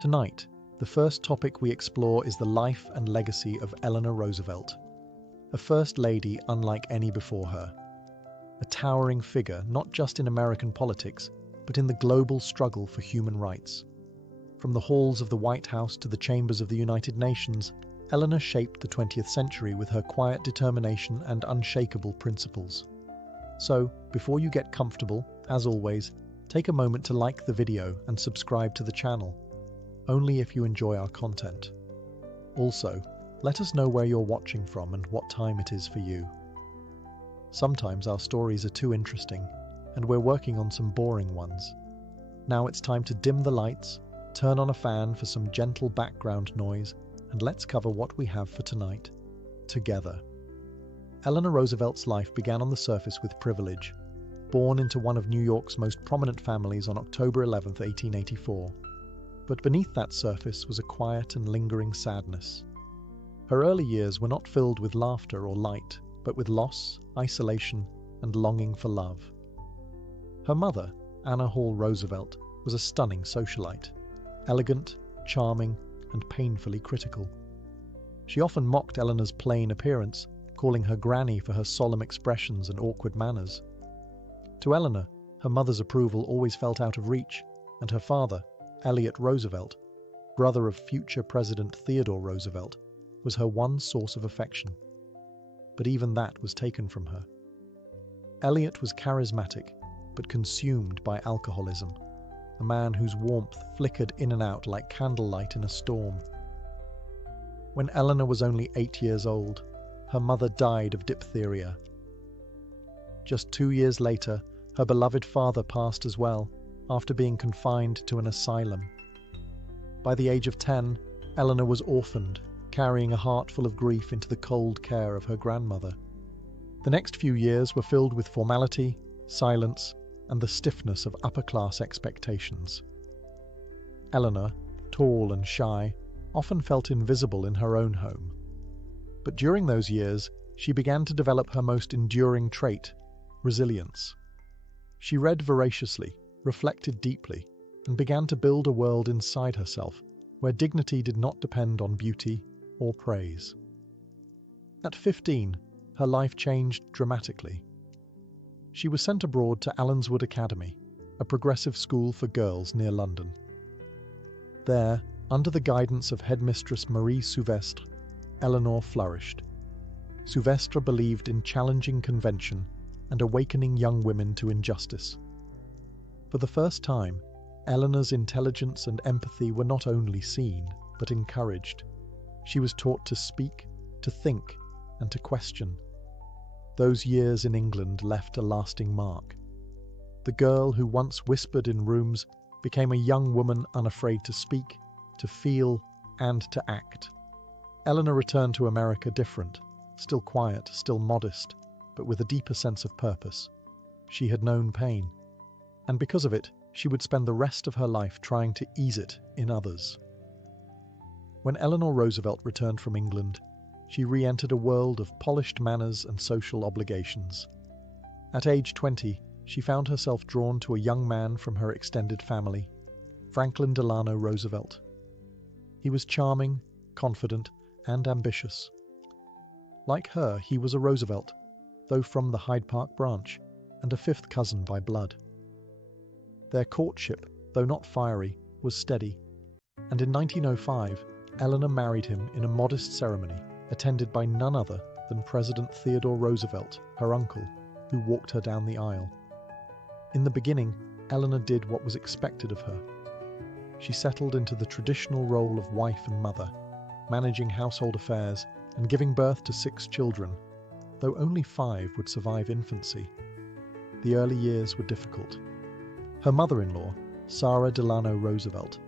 Tonight, the first topic we explore is the life and legacy of Eleanor Roosevelt, a First Lady unlike any before her. A towering figure not just in American politics, but in the global struggle for human rights. From the halls of the White House to the chambers of the United Nations, Eleanor shaped the 20th century with her quiet determination and unshakable principles. So, before you get comfortable, as always, take a moment to like the video and subscribe to the channel, only if you enjoy our content. Also, let us know where you're watching from and what time it is for you. Sometimes our stories are too interesting, and we're working on some boring ones. Now it's time to dim the lights, turn on a fan for some gentle background noise, and let's cover what we have for tonight, together. Eleanor Roosevelt's life began on the surface with privilege. Born into one of New York's most prominent families on October 11, 1884. But beneath that surface was a quiet and lingering sadness. Her early years were not filled with laughter or light, but with loss, isolation, and longing for love. Her mother, Anna Hall Roosevelt, was a stunning socialite, elegant, charming, and painfully critical. She often mocked Eleanor's plain appearance, calling her granny for her solemn expressions and awkward manners. To Eleanor, her mother's approval always felt out of reach, and her father, Elliott Roosevelt, brother of future President Theodore Roosevelt, was her one source of affection. But even that was taken from her. Elliott was charismatic, but consumed by alcoholism, a man whose warmth flickered in and out like candlelight in a storm. When Eleanor was only 8 years old, her mother died of diphtheria. Just 2 years later, her beloved father passed as well, after being confined to an asylum. By the age of 10, Eleanor was orphaned, carrying a heart full of grief into the cold care of her grandmother. The next few years were filled with formality, silence, and the stiffness of upper-class expectations. Eleanor, tall and shy, often felt invisible in her own home. But during those years, she began to develop her most enduring trait, resilience. She read voraciously, reflected deeply, and began to build a world inside herself where dignity did not depend on beauty or praise. At 15, her life changed dramatically. She was sent abroad to Allenswood Academy, a progressive school for girls near London. There, under the guidance of headmistress Marie Souvestre, Eleanor flourished. Souvestre believed in challenging convention and awakening young women to injustice. For the first time, Eleanor's intelligence and empathy were not only seen, but encouraged. She was taught to speak, to think, and to question. Those years in England left a lasting mark. The girl who once whispered in rooms became a young woman unafraid to speak, to feel, and to act. Eleanor returned to America different, still quiet, still modest, but with a deeper sense of purpose. She had known pain, and because of it, she would spend the rest of her life trying to ease it in others. When Eleanor Roosevelt returned from England, she re-entered a world of polished manners and social obligations. At age 20, she found herself drawn to a young man from her extended family, Franklin Delano Roosevelt. He was charming, confident, and ambitious. Like her, he was a Roosevelt, though from the Hyde Park branch, and a fifth cousin by blood. Their courtship, though not fiery, was steady, and in 1905, Eleanor married him in a modest ceremony attended by none other than President Theodore Roosevelt, her uncle, who walked her down the aisle. In the beginning, Eleanor did what was expected of her. She settled into the traditional role of wife and mother, managing household affairs and giving birth to 6 children, though only 5 would survive infancy. The early years were difficult. Her mother-in-law, Sarah Delano Roosevelt,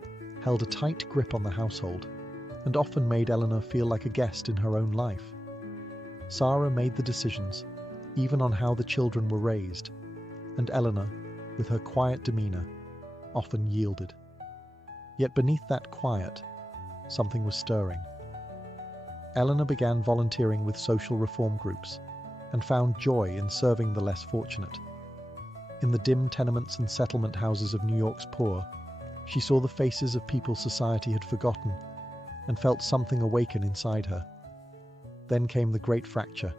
held a tight grip on the household and often made Eleanor feel like a guest in her own life. Sarah made the decisions, even on how the children were raised, and Eleanor, with her quiet demeanor, often yielded. Yet beneath that quiet, something was stirring. Eleanor began volunteering with social reform groups and found joy in serving the less fortunate. In the dim tenements and settlement houses of New York's poor, She saw the faces of people society had forgotten and felt something awaken inside her. Then came the Great Fracture.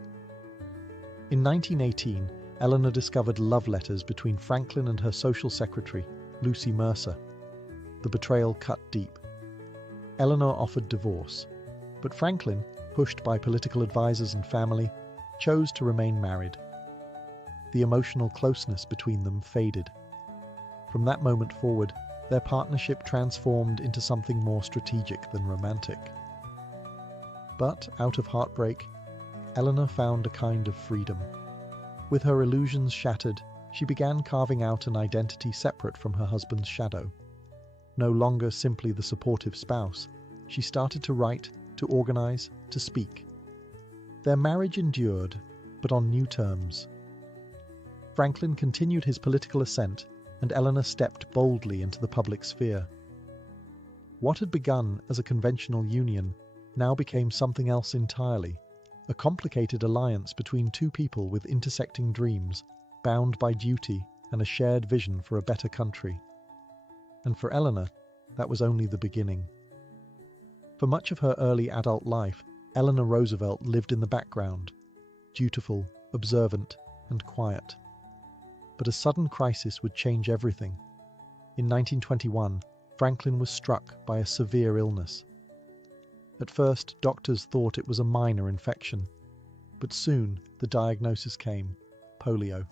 In 1918, Eleanor discovered love letters between Franklin and her social secretary, Lucy Mercer. The betrayal cut deep. Eleanor offered divorce, but Franklin, pushed by political advisors and family, chose to remain married. The emotional closeness between them faded. From that moment forward, their partnership transformed into something more strategic than romantic. But out of heartbreak, Eleanor found a kind of freedom. With her illusions shattered, she began carving out an identity separate from her husband's shadow. No longer simply the supportive spouse, she started to write, to organize, to speak. Their marriage endured, but on new terms. Franklin continued his political ascent, and Eleanor stepped boldly into the public sphere. What had begun as a conventional union now became something else entirely, a complicated alliance between two people with intersecting dreams, bound by duty and a shared vision for a better country. And for Eleanor, that was only the beginning. For much of her early adult life, Eleanor Roosevelt lived in the background, dutiful, observant, and quiet. But a sudden crisis would change everything. In 1921, Franklin was struck by a severe illness. At first, doctors thought it was a minor infection, but soon the diagnosis came: polio.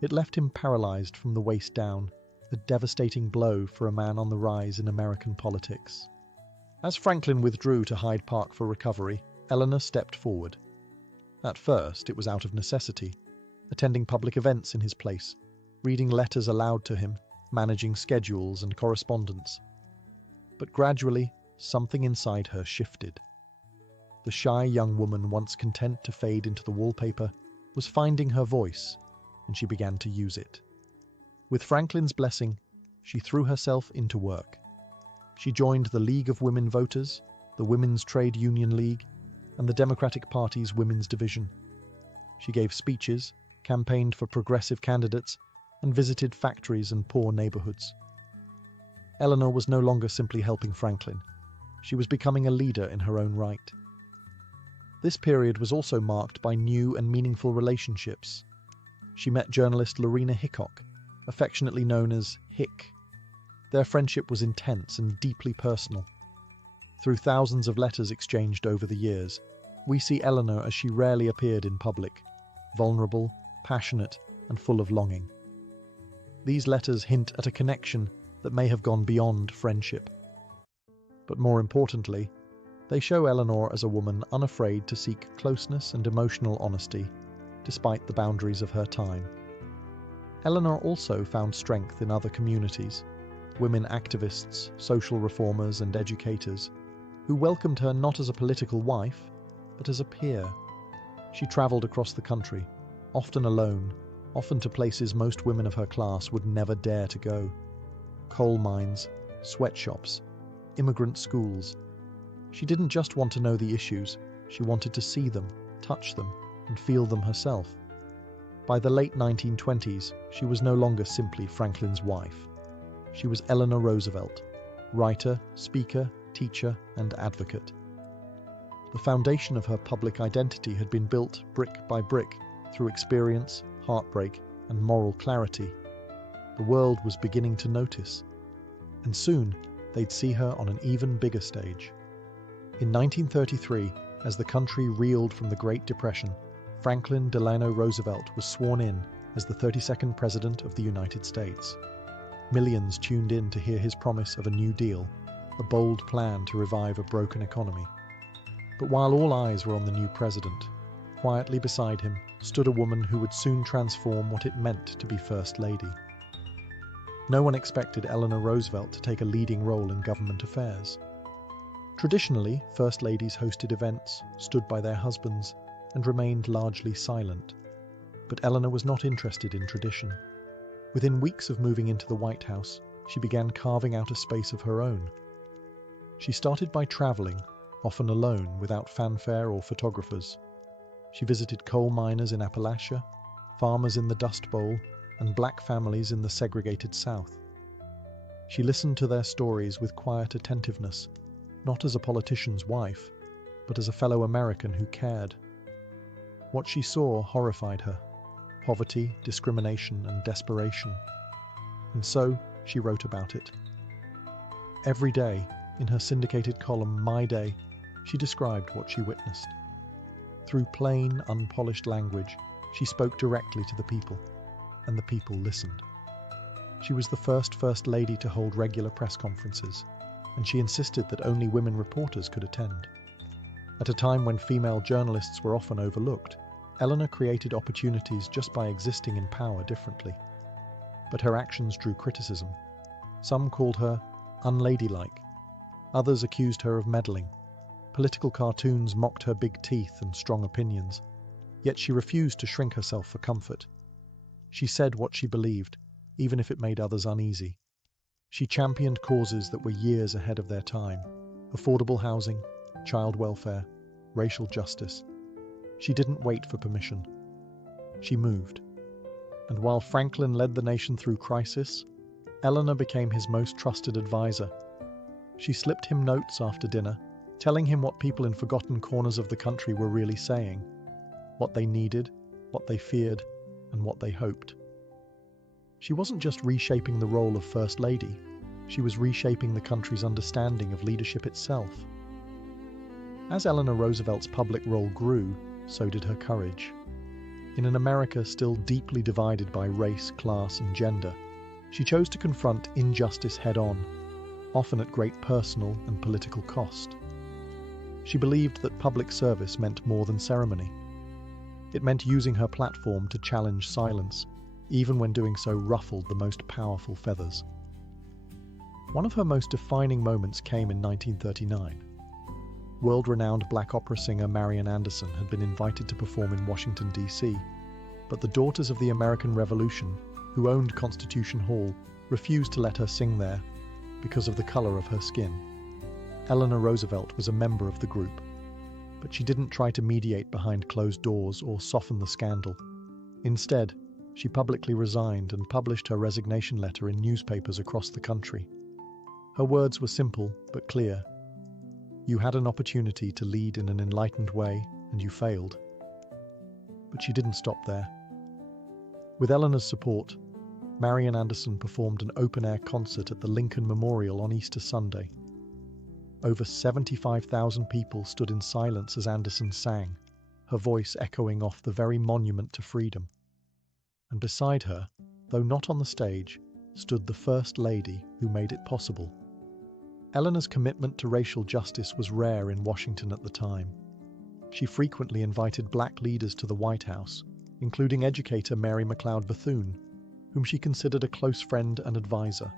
It left him paralyzed from the waist down, a devastating blow for a man on the rise in American politics. As Franklin withdrew to Hyde Park for recovery, Eleanor stepped forward. At first, it was out of necessity, attending public events in his place, reading letters aloud to him, managing schedules and correspondence. But gradually, something inside her shifted. The shy young woman, once content to fade into the wallpaper, was finding her voice, and she began to use it. With Franklin's blessing, she threw herself into work. She joined the League of Women Voters, the Women's Trade Union League, and the Democratic Party's Women's Division. She gave speeches, campaigned for progressive candidates, and visited factories and poor neighborhoods. Eleanor was no longer simply helping Franklin. She was becoming a leader in her own right. This period was also marked by new and meaningful relationships. She met journalist Lorena Hickok, affectionately known as Hick. Their friendship was intense and deeply personal. Through thousands of letters exchanged over the years, we see Eleanor as she rarely appeared in public, vulnerable, passionate, and full of longing. These letters hint at a connection that may have gone beyond friendship. But more importantly, they show Eleanor as a woman unafraid to seek closeness and emotional honesty, despite the boundaries of her time. Eleanor also found strength in other communities, women activists, social reformers, and educators, who welcomed her not as a political wife, but as a peer. She traveled across the country, often alone, often to places most women of her class would never dare to go. Coal mines, sweatshops, immigrant schools. She didn't just want to know the issues, she wanted to see them, touch them, and feel them herself. By the late 1920s, she was no longer simply Franklin's wife. She was Eleanor Roosevelt, writer, speaker, teacher, and advocate. The foundation of her public identity had been built brick by brick through experience, heartbreak, and moral clarity. The world was beginning to notice, and soon they'd see her on an even bigger stage. In 1933, as the country reeled from the Great Depression, Franklin Delano Roosevelt was sworn in as the 32nd President of the United States. Millions tuned in to hear his promise of a New Deal, a bold plan to revive a broken economy. But while all eyes were on the new president, quietly beside him stood a woman who would soon transform what it meant to be First Lady. No one expected Eleanor Roosevelt to take a leading role in government affairs. Traditionally, First Ladies hosted events, stood by their husbands, and remained largely silent. But Eleanor was not interested in tradition. Within weeks of moving into the White House, she began carving out a space of her own. She started by traveling, often alone, without fanfare or photographers. She visited coal miners in Appalachia, farmers in the Dust Bowl, and black families in the segregated South. She listened to their stories with quiet attentiveness, not as a politician's wife, but as a fellow American who cared. What she saw horrified her: poverty, discrimination, and desperation. And so she wrote about it. Every day, in her syndicated column My Day, she described what she witnessed. Through plain, unpolished language, she spoke directly to the people, and the people listened. She was the First Lady to hold regular press conferences, and she insisted that only women reporters could attend. At a time when female journalists were often overlooked, Eleanor created opportunities just by existing in power differently. But her actions drew criticism. Some called her unladylike. Others accused her of meddling. Political cartoons mocked her big teeth and strong opinions. Yet she refused to shrink herself for comfort. She said what she believed, even if it made others uneasy. She championed causes that were years ahead of their time: affordable housing, child welfare, racial justice. She didn't wait for permission. She moved. And while Franklin led the nation through crisis, Eleanor became his most trusted advisor. She slipped him notes after dinner, telling him what people in forgotten corners of the country were really saying, what they needed, what they feared, and what they hoped. She wasn't just reshaping the role of First Lady, she was reshaping the country's understanding of leadership itself. As Eleanor Roosevelt's public role grew, so did her courage. In an America still deeply divided by race, class, and gender, she chose to confront injustice head-on, often at great personal and political cost. She believed that public service meant more than ceremony. It meant using her platform to challenge silence, even when doing so ruffled the most powerful feathers. One of her most defining moments came in 1939. World-renowned black opera singer Marian Anderson had been invited to perform in Washington, D.C., but the Daughters of the American Revolution, who owned Constitution Hall, refused to let her sing there because of the color of her skin. Eleanor Roosevelt was a member of the group, but she didn't try to mediate behind closed doors or soften the scandal. Instead, she publicly resigned and published her resignation letter in newspapers across the country. Her words were simple but clear. You had an opportunity to lead in an enlightened way, and you failed. But she didn't stop there. With Eleanor's support, Marian Anderson performed an open-air concert at the Lincoln Memorial on Easter Sunday. Over 75,000 people stood in silence as Anderson sang, her voice echoing off the very monument to freedom. And beside her, though not on the stage, stood the First Lady who made it possible. Eleanor's commitment to racial justice was rare in Washington at the time. She frequently invited black leaders to the White House, including educator Mary McLeod Bethune, whom she considered a close friend and advisor.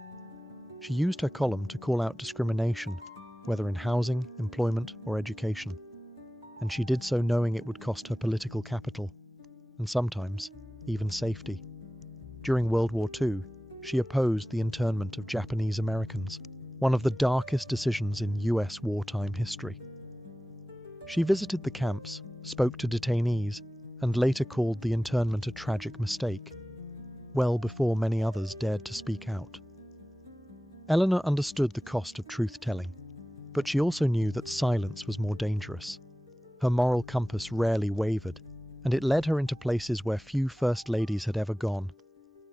She used her column to call out discrimination, whether in housing, employment, or education. And she did so knowing it would cost her political capital, and sometimes even safety. During World War II, she opposed the internment of Japanese Americans, one of the darkest decisions in US wartime history. She visited the camps, spoke to detainees, and later called the internment a tragic mistake, well before many others dared to speak out. Eleanor understood the cost of truth-telling, but she also knew that silence was more dangerous. Her moral compass rarely wavered, and it led her into places where few First Ladies had ever gone,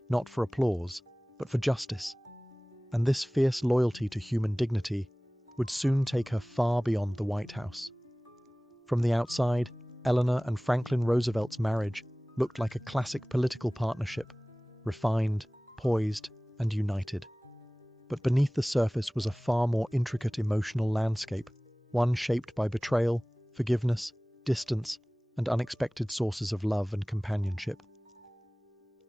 not for applause, but for justice. And this fierce loyalty to human dignity would soon take her far beyond the White House. From the outside, Eleanor and Franklin Roosevelt's marriage looked like a classic political partnership, refined, poised, and united. But beneath the surface was a far more intricate emotional landscape, one shaped by betrayal, forgiveness, distance, and unexpected sources of love and companionship.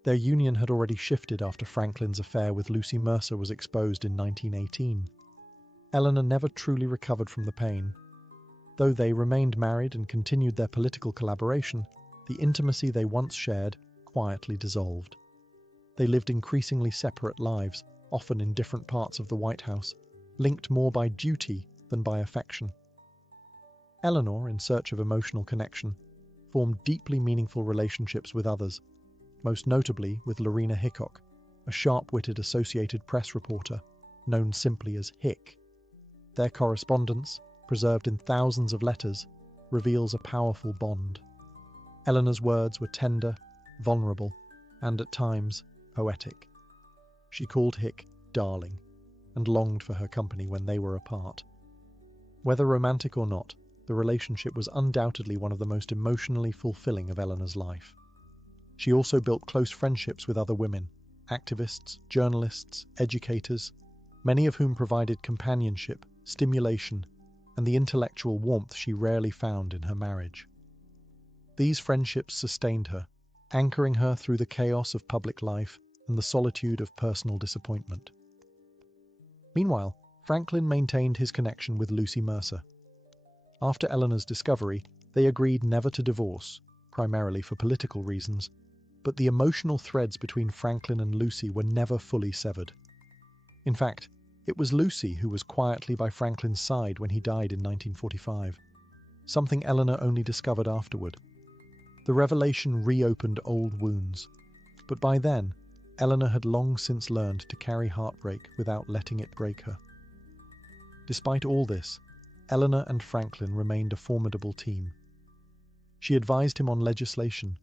Their union had already shifted after Franklin's affair with Lucy Mercer was exposed in 1918. Eleanor never truly recovered from the pain. Though they remained married and continued their political collaboration, the intimacy they once shared quietly dissolved. They lived increasingly separate lives, often in different parts of the White House, linked more by duty than by affection. Eleanor, in search of emotional connection, formed deeply meaningful relationships with others, most notably with Lorena Hickok, a sharp-witted Associated Press reporter known simply as Hick. Their correspondence, preserved in thousands of letters, reveals a powerful bond. Eleanor's words were tender, vulnerable, and at times poetic. She called Hick darling, and longed for her company when they were apart. Whether romantic or not, the relationship was undoubtedly one of the most emotionally fulfilling of Eleanor's life. She also built close friendships with other women, activists, journalists, educators, many of whom provided companionship, stimulation, and the intellectual warmth she rarely found in her marriage. These friendships sustained her, anchoring her through the chaos of public life and the solitude of personal disappointment. Meanwhile, Franklin maintained his connection with Lucy Mercer. After Eleanor's discovery, they agreed never to divorce, primarily for political reasons, but the emotional threads between Franklin and Lucy were never fully severed. In fact, it was Lucy who was quietly by Franklin's side when he died in 1945, something Eleanor only discovered afterward. The revelation reopened old wounds, but by then, Eleanor had long since learned to carry heartbreak without letting it break her. Despite all this, Eleanor and Franklin remained a formidable team. She advised him on legislation,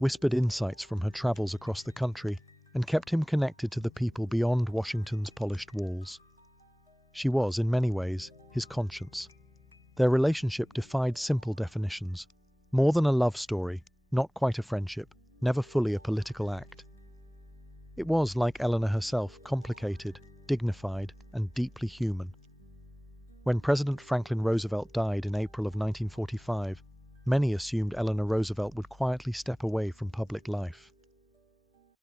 whispered insights from her travels across the country, and kept him connected to the people beyond Washington's polished walls. She was, in many ways, his conscience. Their relationship defied simple definitions. More than a love story, not quite a friendship, never fully a political act. It was, like Eleanor herself, complicated, dignified, and deeply human. When President Franklin Roosevelt died in April of 1945, many assumed Eleanor Roosevelt would quietly step away from public life.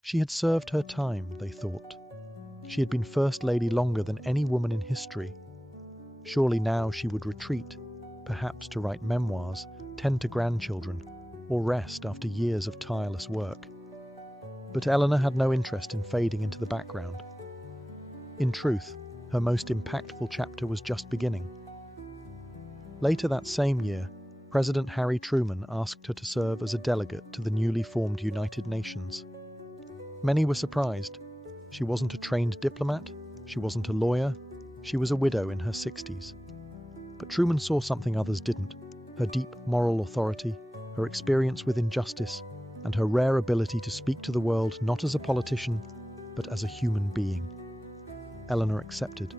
She had served her time, they thought. She had been First Lady longer than any woman in history. Surely now she would retreat, perhaps to write memoirs, tend to grandchildren, or rest after years of tireless work. But Eleanor had no interest in fading into the background. In truth, her most impactful chapter was just beginning. Later that same year, President Harry Truman asked her to serve as a delegate to the newly formed United Nations. Many were surprised. She wasn't a trained diplomat, she wasn't a lawyer, she was a widow in her 60s. But Truman saw something others didn't: her deep moral authority, her experience with injustice, and her rare ability to speak to the world not as a politician, but as a human being. Eleanor accepted.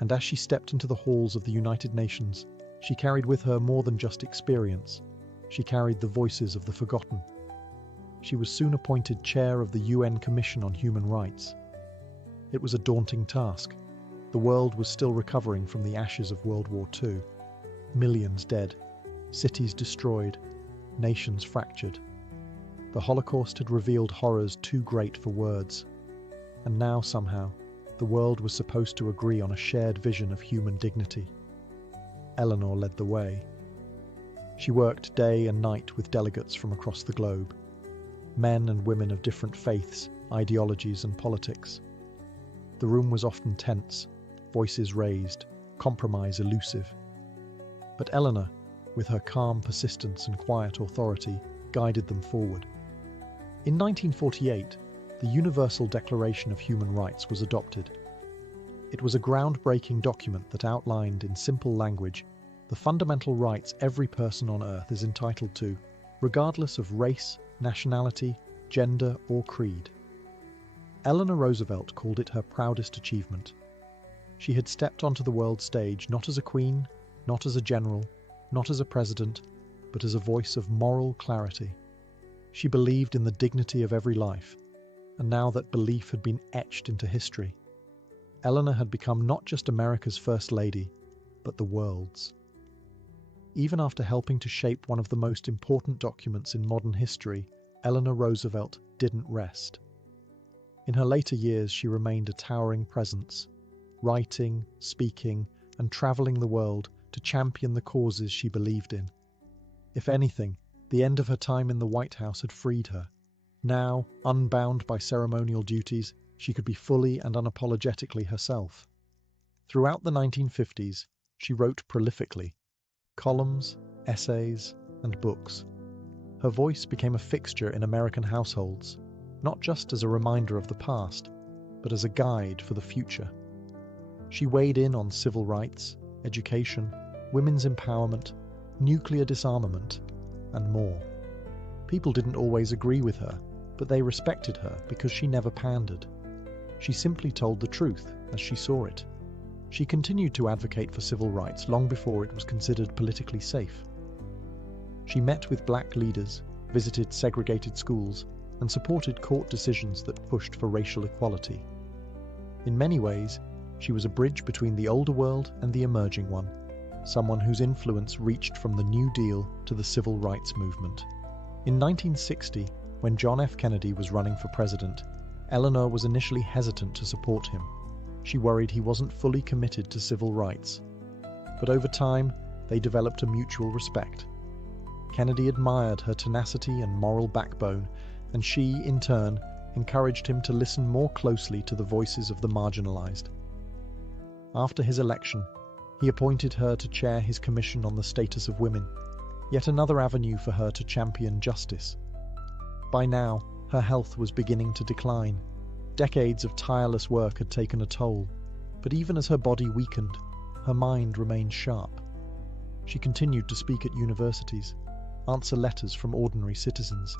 And as she stepped into the halls of the United Nations, she carried with her more than just experience. She carried the voices of the forgotten. She was soon appointed chair of the UN Commission on Human Rights. It was a daunting task. The world was still recovering from the ashes of World War II. Millions dead, cities destroyed, nations fractured. The Holocaust had revealed horrors too great for words. And now, somehow, the world was supposed to agree on a shared vision of human dignity. Eleanor led the way. She worked day and night with delegates from across the globe, men and women of different faiths, ideologies, and politics. The room was often tense, voices raised, compromise elusive. But Eleanor, with her calm persistence and quiet authority, guided them forward. In 1948, the Universal Declaration of Human Rights was adopted. It was a groundbreaking document that outlined in simple language the fundamental rights every person on Earth is entitled to, regardless of race, nationality, gender, or creed. Eleanor Roosevelt called it her proudest achievement. She had stepped onto the world stage not as a queen, not as a general, not as a president, but as a voice of moral clarity. She believed in the dignity of every life, and now that belief had been etched into history, Eleanor had become not just America's First Lady, but the world's. Even after helping to shape one of the most important documents in modern history, Eleanor Roosevelt didn't rest. In her later years, she remained a towering presence, writing, speaking, and traveling the world to champion the causes she believed in. If anything, the end of her time in the White House had freed her. Now, unbound by ceremonial duties, she could be fully and unapologetically herself. Throughout the 1950s, she wrote prolifically: columns, essays, and books. Her voice became a fixture in American households, not just as a reminder of the past, but as a guide for the future. She weighed in on civil rights, education, women's empowerment, nuclear disarmament, and more. People didn't always agree with her, but they respected her because she never pandered. She simply told the truth as she saw it. She continued to advocate for civil rights long before it was considered politically safe. She met with black leaders, visited segregated schools, and supported court decisions that pushed for racial equality. In many ways, she was a bridge between the older world and the emerging one, someone whose influence reached from the New Deal to the civil rights movement. In 1960, when John F. Kennedy was running for president, Eleanor was initially hesitant to support him. She worried he wasn't fully committed to civil rights. But over time, they developed a mutual respect. Kennedy admired her tenacity and moral backbone, and she, in turn, encouraged him to listen more closely to the voices of the marginalized. After his election, he appointed her to chair his Commission on the Status of Women, yet another avenue for her to champion justice. By now, her health was beginning to decline. Decades of tireless work had taken a toll, but even as her body weakened, her mind remained sharp. She continued to speak at universities, answer letters from ordinary citizens,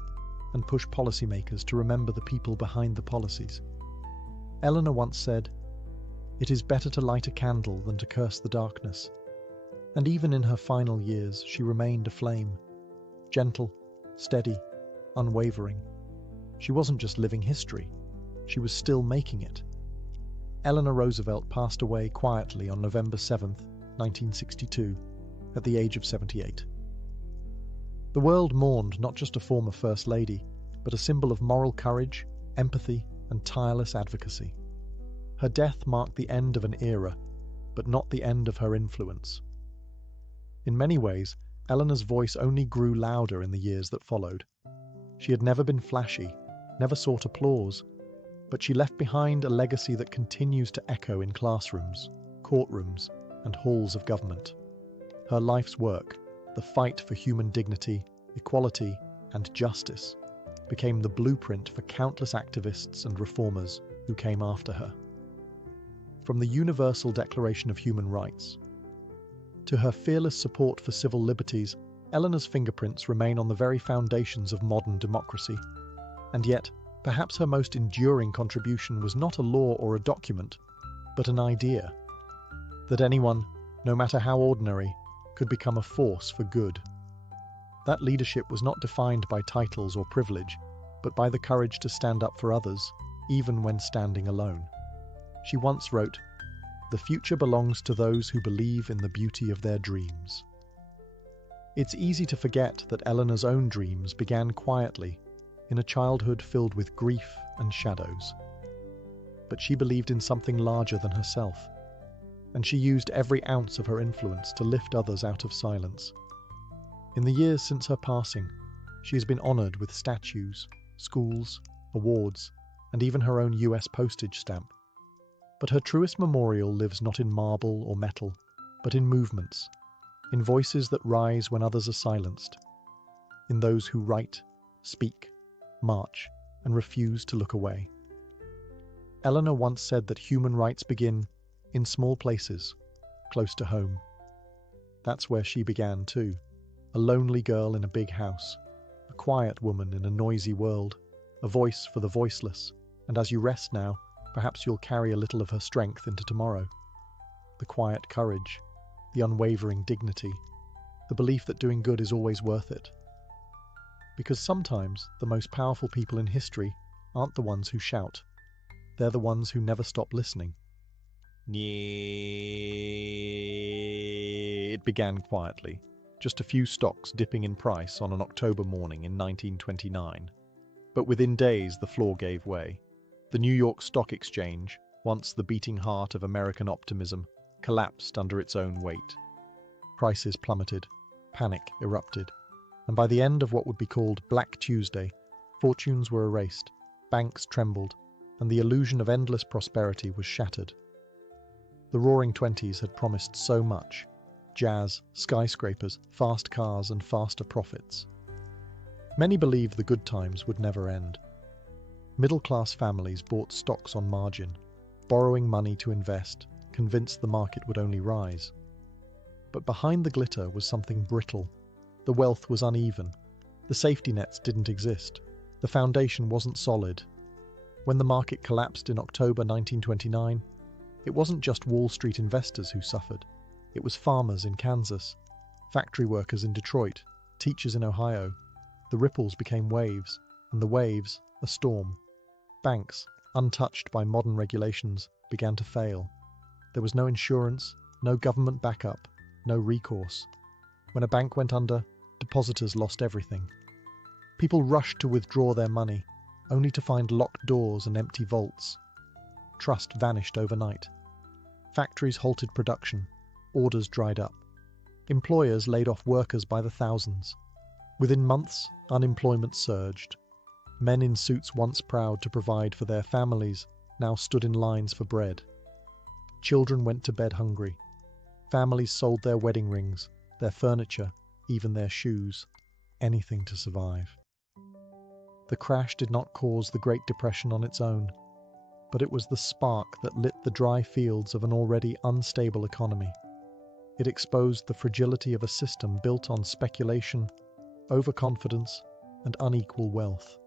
and push policymakers to remember the people behind the policies. Eleanor once said, "It is better to light a candle than to curse the darkness." And even in her final years, she remained aflame, gentle, steady, unwavering. She wasn't just living history, she was still making it. Eleanor Roosevelt passed away quietly on November 7, 1962, at the age of 78. The world mourned not just a former First Lady, but a symbol of moral courage, empathy, and tireless advocacy. Her death marked the end of an era, but not the end of her influence. In many ways, Eleanor's voice only grew louder in the years that followed. She had never been flashy, never sought applause, but she left behind a legacy that continues to echo in classrooms, courtrooms, and halls of government. Her life's work, the fight for human dignity, equality, and justice, became the blueprint for countless activists and reformers who came after her. From the Universal Declaration of Human Rights to her fearless support for civil liberties, Eleanor's fingerprints remain on the very foundations of modern democracy. And yet, perhaps her most enduring contribution was not a law or a document, but an idea. That anyone, no matter how ordinary, could become a force for good. That leadership was not defined by titles or privilege, but by the courage to stand up for others, even when standing alone. She once wrote, "The future belongs to those who believe in the beauty of their dreams." It's easy to forget that Eleanor's own dreams began quietly, in a childhood filled with grief and shadows. But she believed in something larger than herself, and she used every ounce of her influence to lift others out of silence. In the years since her passing, she has been honored with statues, schools, awards, and even her own US postage stamp. But her truest memorial lives not in marble or metal, but in movements, in voices that rise when others are silenced, in those who write, speak, march, and refuse to look away. Eleanor once said that human rights begin in small places, close to home. That's where she began too, a lonely girl in a big house, a quiet woman in a noisy world, a voice for the voiceless, and as you rest now, perhaps you'll carry a little of her strength into tomorrow. The quiet courage, the unwavering dignity, the belief that doing good is always worth it. Because sometimes the most powerful people in history aren't the ones who shout. They're the ones who never stop listening. It began quietly, just a few stocks dipping in price on an October morning in 1929. But within days, the floor gave way. The New York Stock Exchange, once the beating heart of American optimism, collapsed under its own weight. Prices plummeted, panic erupted, and by the end of what would be called Black Tuesday, fortunes were erased, banks trembled, and the illusion of endless prosperity was shattered. The Roaring Twenties had promised so much: jazz, skyscrapers, fast cars, and faster profits. Many believed the good times would never end. Middle-class families bought stocks on margin, borrowing money to invest, convinced the market would only rise. But behind the glitter was something brittle. The wealth was uneven. The safety nets didn't exist. The foundation wasn't solid. When the market collapsed in October 1929, it wasn't just Wall Street investors who suffered. It was farmers in Kansas, factory workers in Detroit, teachers in Ohio. The ripples became waves, and the waves, a storm. Banks, untouched by modern regulations, began to fail. There was no insurance, no government backup, no recourse. When a bank went under, depositors lost everything. People rushed to withdraw their money, only to find locked doors and empty vaults. Trust vanished overnight. Factories halted production. Orders dried up. Employers laid off workers by the thousands. Within months, unemployment surged. Men in suits once proud to provide for their families now stood in lines for bread. Children went to bed hungry. Families sold their wedding rings, their furniture, even their shoes, anything to survive. The crash did not cause the Great Depression on its own, but it was the spark that lit the dry fields of an already unstable economy. It exposed the fragility of a system built on speculation, overconfidence, and unequal wealth.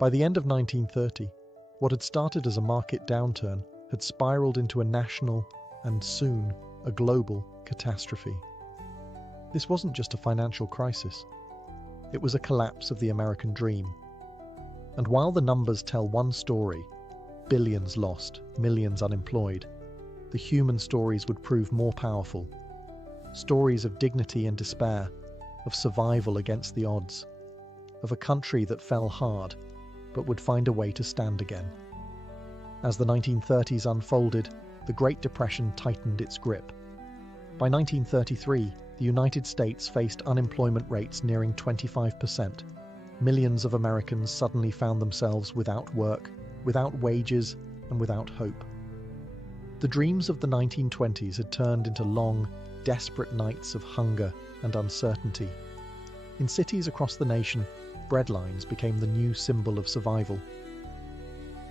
By the end of 1930, what had started as a market downturn had spiraled into a national, and soon, a global catastrophe. This wasn't just a financial crisis. It was a collapse of the American dream. And while the numbers tell one story, billions lost, millions unemployed, the human stories would prove more powerful. Stories of dignity and despair, of survival against the odds, of a country that fell hard, but would find a way to stand again. As the 1930s unfolded, the Great Depression tightened its grip. By 1933, the United States faced unemployment rates nearing 25%. Millions of Americans suddenly found themselves without work, without wages, and without hope. The dreams of the 1920s had turned into long, desperate nights of hunger and uncertainty. In cities across the nation, breadlines became the new symbol of survival.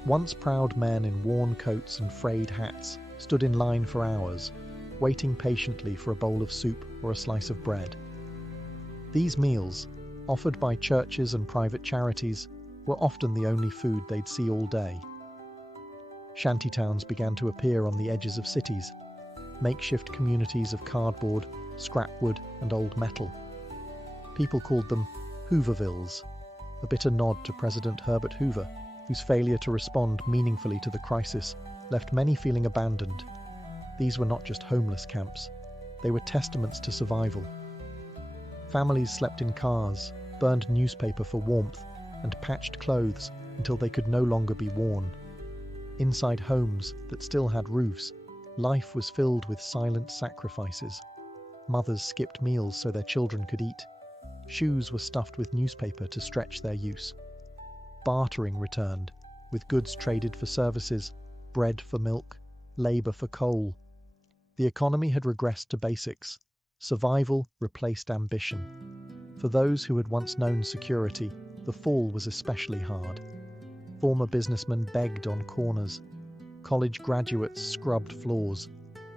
Once proud men in worn coats and frayed hats stood in line for hours, waiting patiently for a bowl of soup or a slice of bread. These meals, offered by churches and private charities, were often the only food they'd see all day. Shantytowns began to appear on the edges of cities, makeshift communities of cardboard, scrapwood, and old metal. People called them Hoovervilles, a bitter nod to President Herbert Hoover, whose failure to respond meaningfully to the crisis left many feeling abandoned. These were not just homeless camps, they were testaments to survival. Families slept in cars, burned newspaper for warmth, and patched clothes until they could no longer be worn. Inside homes that still had roofs, life was filled with silent sacrifices. Mothers skipped meals so their children could eat. Shoes were stuffed with newspaper to stretch their use. Bartering returned, with goods traded for services, bread for milk, labour for coal. The economy had regressed to basics. Survival replaced ambition. For those who had once known security, the fall was especially hard. Former businessmen begged on corners. College graduates scrubbed floors.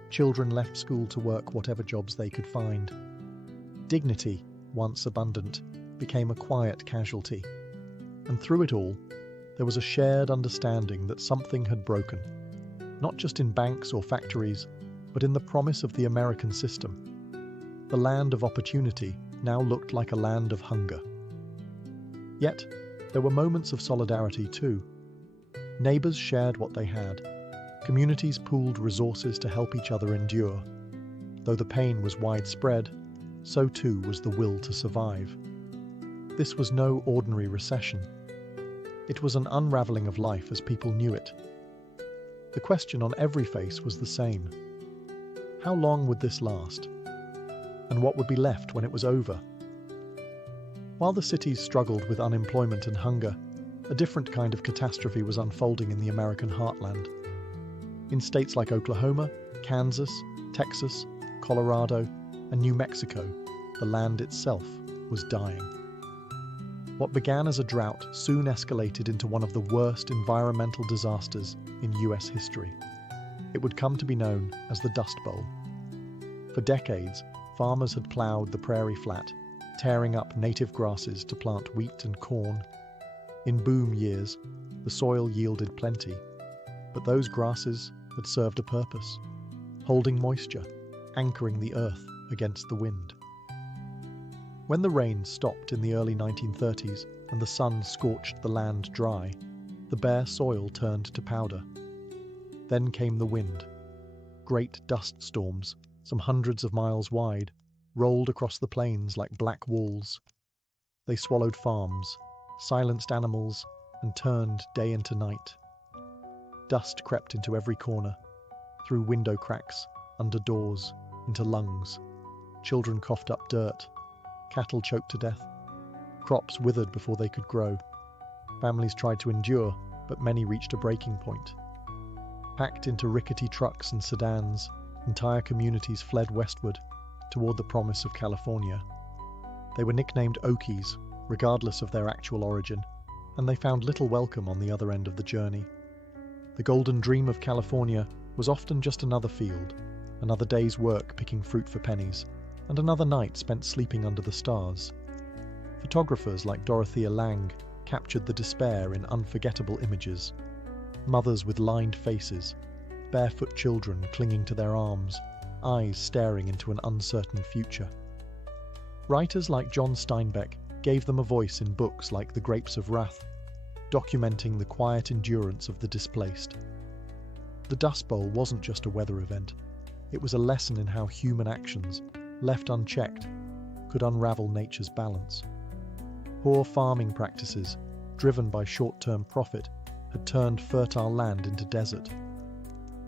Children left school to work whatever jobs they could find. Dignity, once abundant, became a quiet casualty. And through it all, there was a shared understanding that something had broken. Not just in banks or factories, but in the promise of the American system. The land of opportunity now looked like a land of hunger. Yet, there were moments of solidarity too. Neighbours shared what they had. Communities pooled resources to help each other endure. Though the pain was widespread, so too was the will to survive. This was no ordinary recession. It was an unravelling of life as people knew it. The question on every face was the same. How long would this last? And what would be left when it was over? While the cities struggled with unemployment and hunger, a different kind of catastrophe was unfolding in the American heartland. In states like Oklahoma, Kansas, Texas, Colorado, and New Mexico, the land itself was dying. What began as a drought soon escalated into one of the worst environmental disasters in US history. It would come to be known as the Dust Bowl. For decades, farmers had ploughed the prairie flat, tearing up native grasses to plant wheat and corn. In boom years, the soil yielded plenty, but those grasses had served a purpose, holding moisture, anchoring the earth against the wind. When the rain stopped in the early 1930s and the sun scorched the land dry, the bare soil turned to powder. Then came the wind. Great dust storms, some hundreds of miles wide, rolled across the plains like black walls. They swallowed farms, silenced animals, and turned day into night. Dust crept into every corner, through window cracks, under doors, into lungs. Children coughed up dirt. Cattle choked to death. Crops withered before they could grow. Families tried to endure, but many reached a breaking point. Packed into rickety trucks and sedans, entire communities fled westward, toward the promise of California. They were nicknamed Okies, regardless of their actual origin, and they found little welcome on the other end of the journey. The golden dream of California was often just another field, another day's work picking fruit for pennies, and another night spent sleeping under the stars. Photographers like Dorothea Lange captured the despair in unforgettable images. Mothers with lined faces, barefoot children clinging to their arms, eyes staring into an uncertain future. Writers like John Steinbeck gave them a voice in books like The Grapes of Wrath, documenting the quiet endurance of the displaced. The Dust Bowl wasn't just a weather event. It was a lesson in how human actions, left unchecked, could unravel nature's balance. Poor farming practices, driven by short-term profit, had turned fertile land into desert.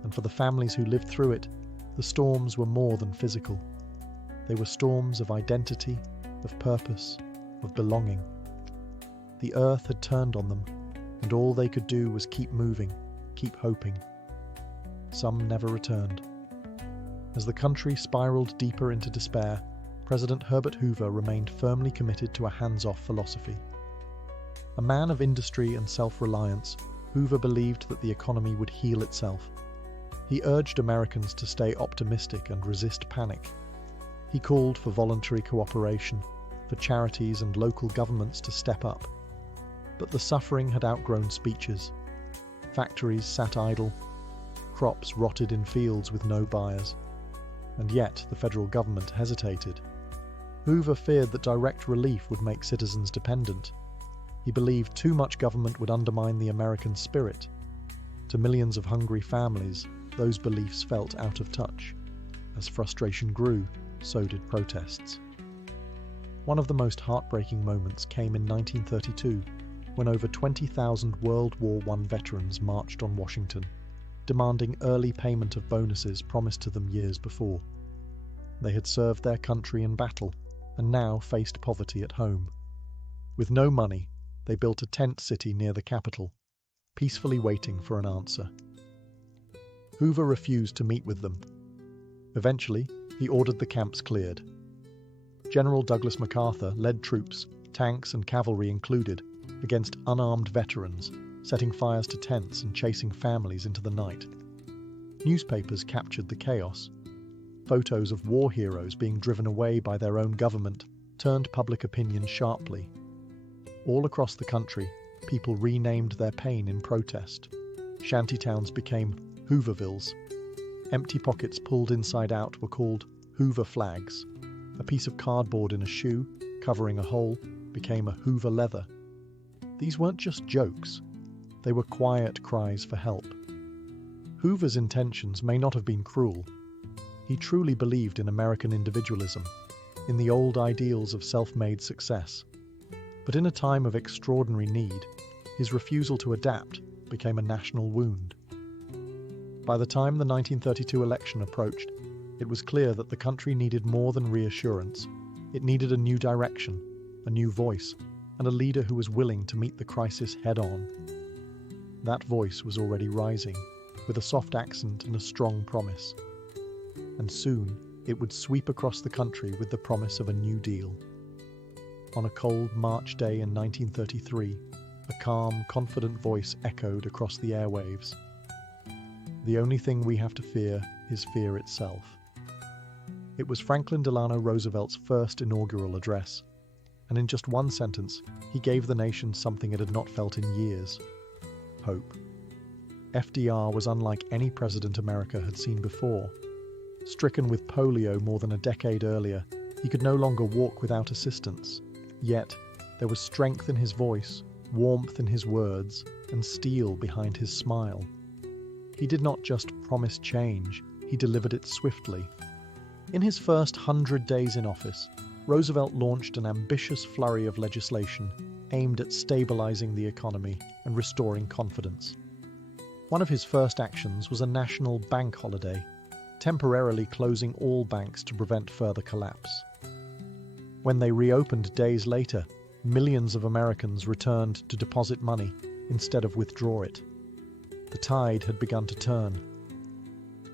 And for the families who lived through it, the storms were more than physical. They were storms of identity, of purpose, of belonging. The earth had turned on them, and all they could do was keep moving, keep hoping. Some never returned. As the country spiraled deeper into despair, President Herbert Hoover remained firmly committed to a hands-off philosophy. A man of industry and self-reliance, Hoover believed that the economy would heal itself. He urged Americans to stay optimistic and resist panic. He called for voluntary cooperation, for charities and local governments to step up. But the suffering had outgrown speeches. Factories sat idle. Crops rotted in fields with no buyers. And yet the federal government hesitated. Hoover feared that direct relief would make citizens dependent. He believed too much government would undermine the American spirit. To millions of hungry families, those beliefs felt out of touch. As frustration grew, so did protests. One of the most heartbreaking moments came in 1932, when over 20,000 World War I veterans marched on Washington, demanding early payment of bonuses promised to them years before. They had served their country in battle, and now faced poverty at home. With no money, they built a tent city near the capital, peacefully waiting for an answer. Hoover refused to meet with them. Eventually, he ordered the camps cleared. General Douglas MacArthur led troops, tanks and cavalry included, against unarmed veterans, setting fires to tents and chasing families into the night. Newspapers captured the chaos. Photos of war heroes being driven away by their own government turned public opinion sharply. All across the country, people renamed their pain in protest. Shantytowns became Hoovervilles. Empty pockets pulled inside out were called Hoover flags. A piece of cardboard in a shoe, covering a hole, became a Hoover leather. These weren't just jokes. They were quiet cries for help. Hoover's intentions may not have been cruel. He truly believed in American individualism, in the old ideals of self-made success. But in a time of extraordinary need, his refusal to adapt became a national wound. By the time the 1932 election approached, it was clear that the country needed more than reassurance. It needed a new direction, a new voice, and a leader who was willing to meet the crisis head-on. That voice was already rising, with a soft accent and a strong promise. And soon, it would sweep across the country with the promise of a New Deal. On a cold March day in 1933, a calm, confident voice echoed across the airwaves. The only thing we have to fear is fear itself. It was Franklin Delano Roosevelt's first inaugural address, and in just one sentence, he gave the nation something it had not felt in years: hope. FDR was unlike any president America had seen before. Stricken with polio more than a decade earlier, he could no longer walk without assistance. Yet, there was strength in his voice, warmth in his words, and steel behind his smile. He did not just promise change, he delivered it swiftly. In his first 100 days in office, Roosevelt launched an ambitious flurry of legislation aimed at stabilizing the economy and restoring confidence. One of his first actions was a national bank holiday, temporarily closing all banks to prevent further collapse. When they reopened days later, millions of Americans returned to deposit money instead of withdraw it. The tide had begun to turn.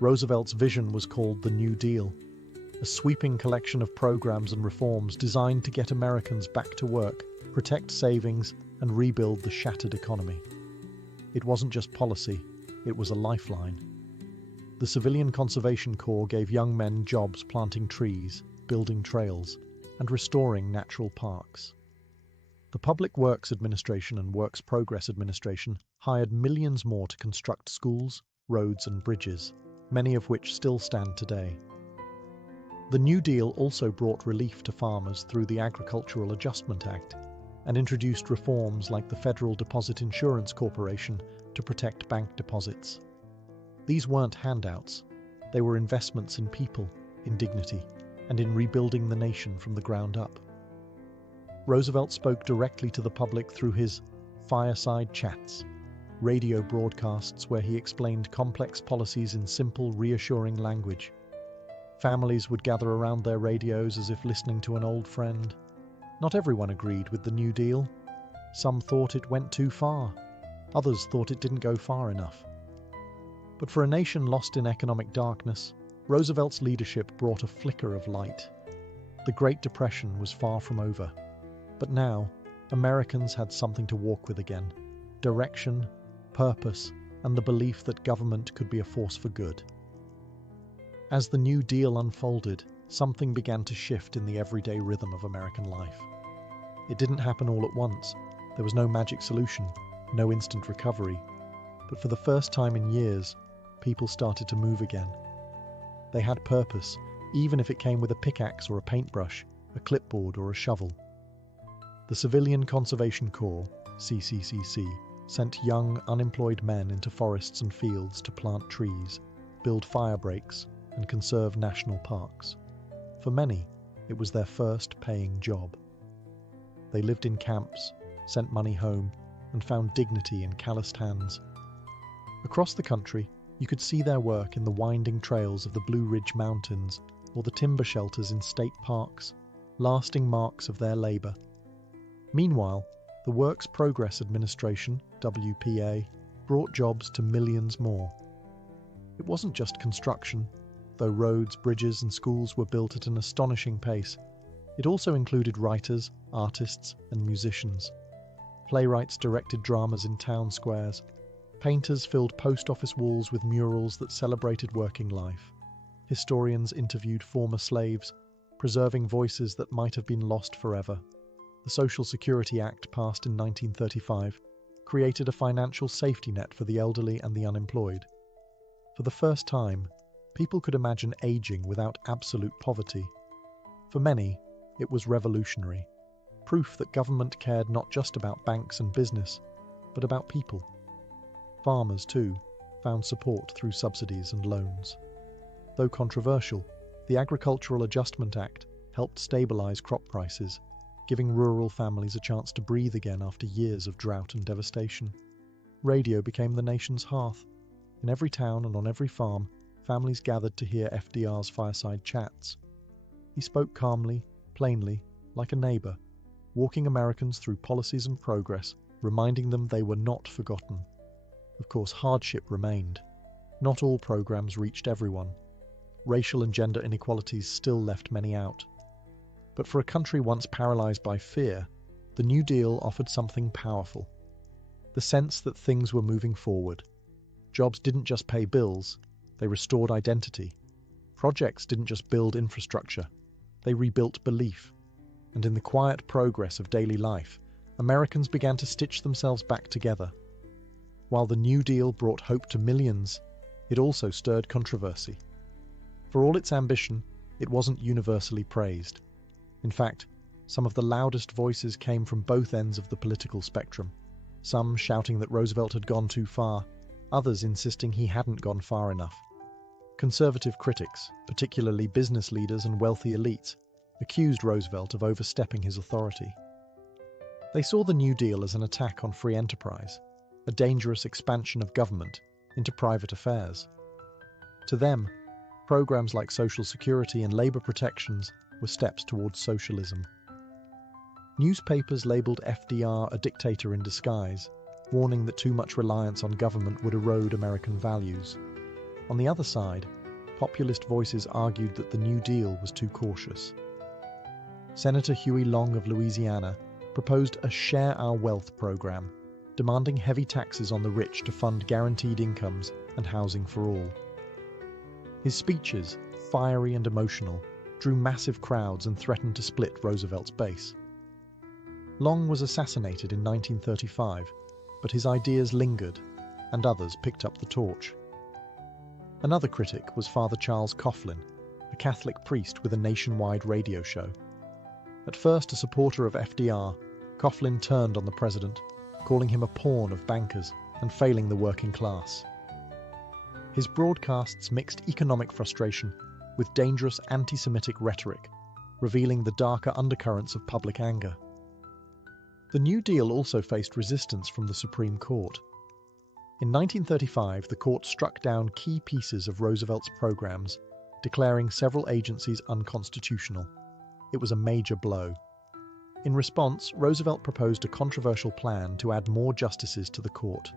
Roosevelt's vision was called the New Deal, a sweeping collection of programs and reforms designed to get Americans back to work, protect savings, and rebuild the shattered economy. It wasn't just policy, it was a lifeline. The Civilian Conservation Corps gave young men jobs planting trees, building trails, and restoring natural parks. The Public Works Administration and Works Progress Administration hired millions more to construct schools, roads, and bridges, many of which still stand today. The New Deal also brought relief to farmers through the Agricultural Adjustment Act and introduced reforms like the Federal Deposit Insurance Corporation to protect bank deposits. These weren't handouts, they were investments in people, in dignity, and in rebuilding the nation from the ground up. Roosevelt spoke directly to the public through his fireside chats, radio broadcasts where he explained complex policies in simple, reassuring language. Families would gather around their radios as if listening to an old friend. Not everyone agreed with the New Deal. Some thought it went too far. Others thought it didn't go far enough. But for a nation lost in economic darkness, Roosevelt's leadership brought a flicker of light. The Great Depression was far from over. But now, Americans had something to walk with again: direction, purpose, and the belief that government could be a force for good. As the New Deal unfolded, something began to shift in the everyday rhythm of American life. It didn't happen all at once. There was no magic solution, no instant recovery. But for the first time in years, people started to move again. They had purpose, even if it came with a pickaxe or a paintbrush, a clipboard or a shovel. The Civilian Conservation Corps, CCCC, sent young, unemployed men into forests and fields to plant trees, build fire breaks, and conserve national parks. For many, it was their first paying job. They lived in camps, sent money home, and found dignity in calloused hands. Across the country, you could see their work in the winding trails of the Blue Ridge Mountains or the timber shelters in state parks, lasting marks of their labor. Meanwhile, the Works Progress Administration, WPA, brought jobs to millions more. It wasn't just construction, though roads, bridges, and schools were built at an astonishing pace. It also included writers, artists, and musicians. Playwrights directed dramas in town squares. Painters filled post office walls with murals that celebrated working life. Historians interviewed former slaves, preserving voices that might have been lost forever. The Social Security Act, passed in 1935, created a financial safety net for the elderly and the unemployed. For the first time, people could imagine aging without absolute poverty. For many, it was revolutionary, proof that government cared not just about banks and business, but about people. Farmers, too, found support through subsidies and loans. Though controversial, the Agricultural Adjustment Act helped stabilize crop prices, giving rural families a chance to breathe again after years of drought and devastation. Radio became the nation's hearth. In every town and on every farm, families gathered to hear FDR's fireside chats. He spoke calmly, plainly, like a neighbor, walking Americans through policies and progress, reminding them they were not forgotten. Of course, hardship remained. Not all programs reached everyone. Racial and gender inequalities still left many out. But for a country once paralyzed by fear, the New Deal offered something powerful: the sense that things were moving forward. Jobs didn't just pay bills, they restored identity. Projects didn't just build infrastructure, they rebuilt belief. And in the quiet progress of daily life, Americans began to stitch themselves back together. While the New Deal brought hope to millions, it also stirred controversy. For all its ambition, it wasn't universally praised. In fact, some of the loudest voices came from both ends of the political spectrum, some shouting that Roosevelt had gone too far, others insisting he hadn't gone far enough. Conservative critics, particularly business leaders and wealthy elites, accused Roosevelt of overstepping his authority. They saw the New Deal as an attack on free enterprise, a dangerous expansion of government into private affairs. To them, programs like Social Security and labor protections were steps towards socialism. Newspapers labeled FDR a dictator in disguise, warning that too much reliance on government would erode American values. On the other side, populist voices argued that the New Deal was too cautious. Senator Huey Long of Louisiana proposed a Share Our Wealth program, demanding heavy taxes on the rich to fund guaranteed incomes and housing for all. His speeches, fiery and emotional, drew massive crowds and threatened to split Roosevelt's base. Long was assassinated in 1935, but his ideas lingered, and others picked up the torch. Another critic was Father Charles Coughlin, a Catholic priest with a nationwide radio show. At first a supporter of FDR, Coughlin turned on the president, calling him a pawn of bankers and failing the working class. His broadcasts mixed economic frustration with dangerous anti-Semitic rhetoric, revealing the darker undercurrents of public anger. The New Deal also faced resistance from the Supreme Court. In 1935, the court struck down key pieces of Roosevelt's programs, declaring several agencies unconstitutional. It was a major blow. In response, Roosevelt proposed a controversial plan to add more justices to the court,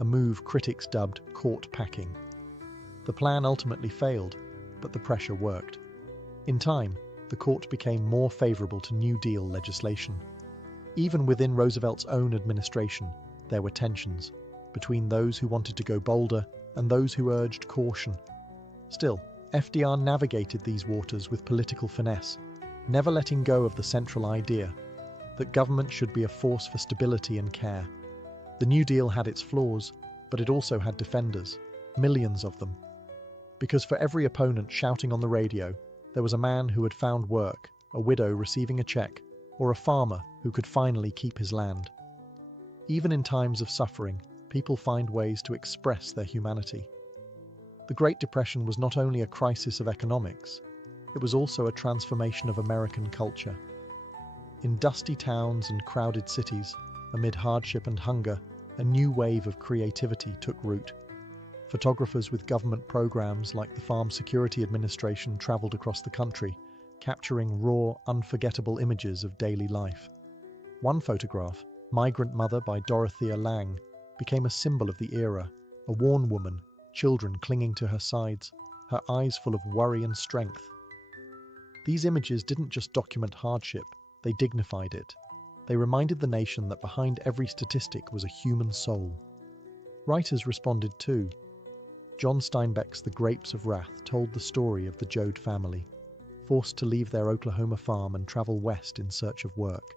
a move critics dubbed court packing. The plan ultimately failed, but the pressure worked. In time, the court became more favorable to New Deal legislation. Even within Roosevelt's own administration, there were tensions between those who wanted to go bolder and those who urged caution. Still, FDR navigated these waters with political finesse, never letting go of the central idea that government should be a force for stability and care. The New Deal had its flaws, but it also had defenders, millions of them. Because for every opponent shouting on the radio, there was a man who had found work, a widow receiving a check, or a farmer who could finally keep his land. Even in times of suffering, people find ways to express their humanity. The Great Depression was not only a crisis of economics, it was also a transformation of American culture. In dusty towns and crowded cities, amid hardship and hunger, a new wave of creativity took root. Photographers with government programs like the Farm Security Administration traveled across the country, capturing raw, unforgettable images of daily life. One photograph, Migrant Mother by Dorothea Lange, became a symbol of the era, a worn woman, children clinging to her sides, her eyes full of worry and strength. These images didn't just document hardship, they dignified it. They reminded the nation that behind every statistic was a human soul. Writers responded too. John Steinbeck's The Grapes of Wrath told the story of the Joad family, forced to leave their Oklahoma farm and travel west in search of work.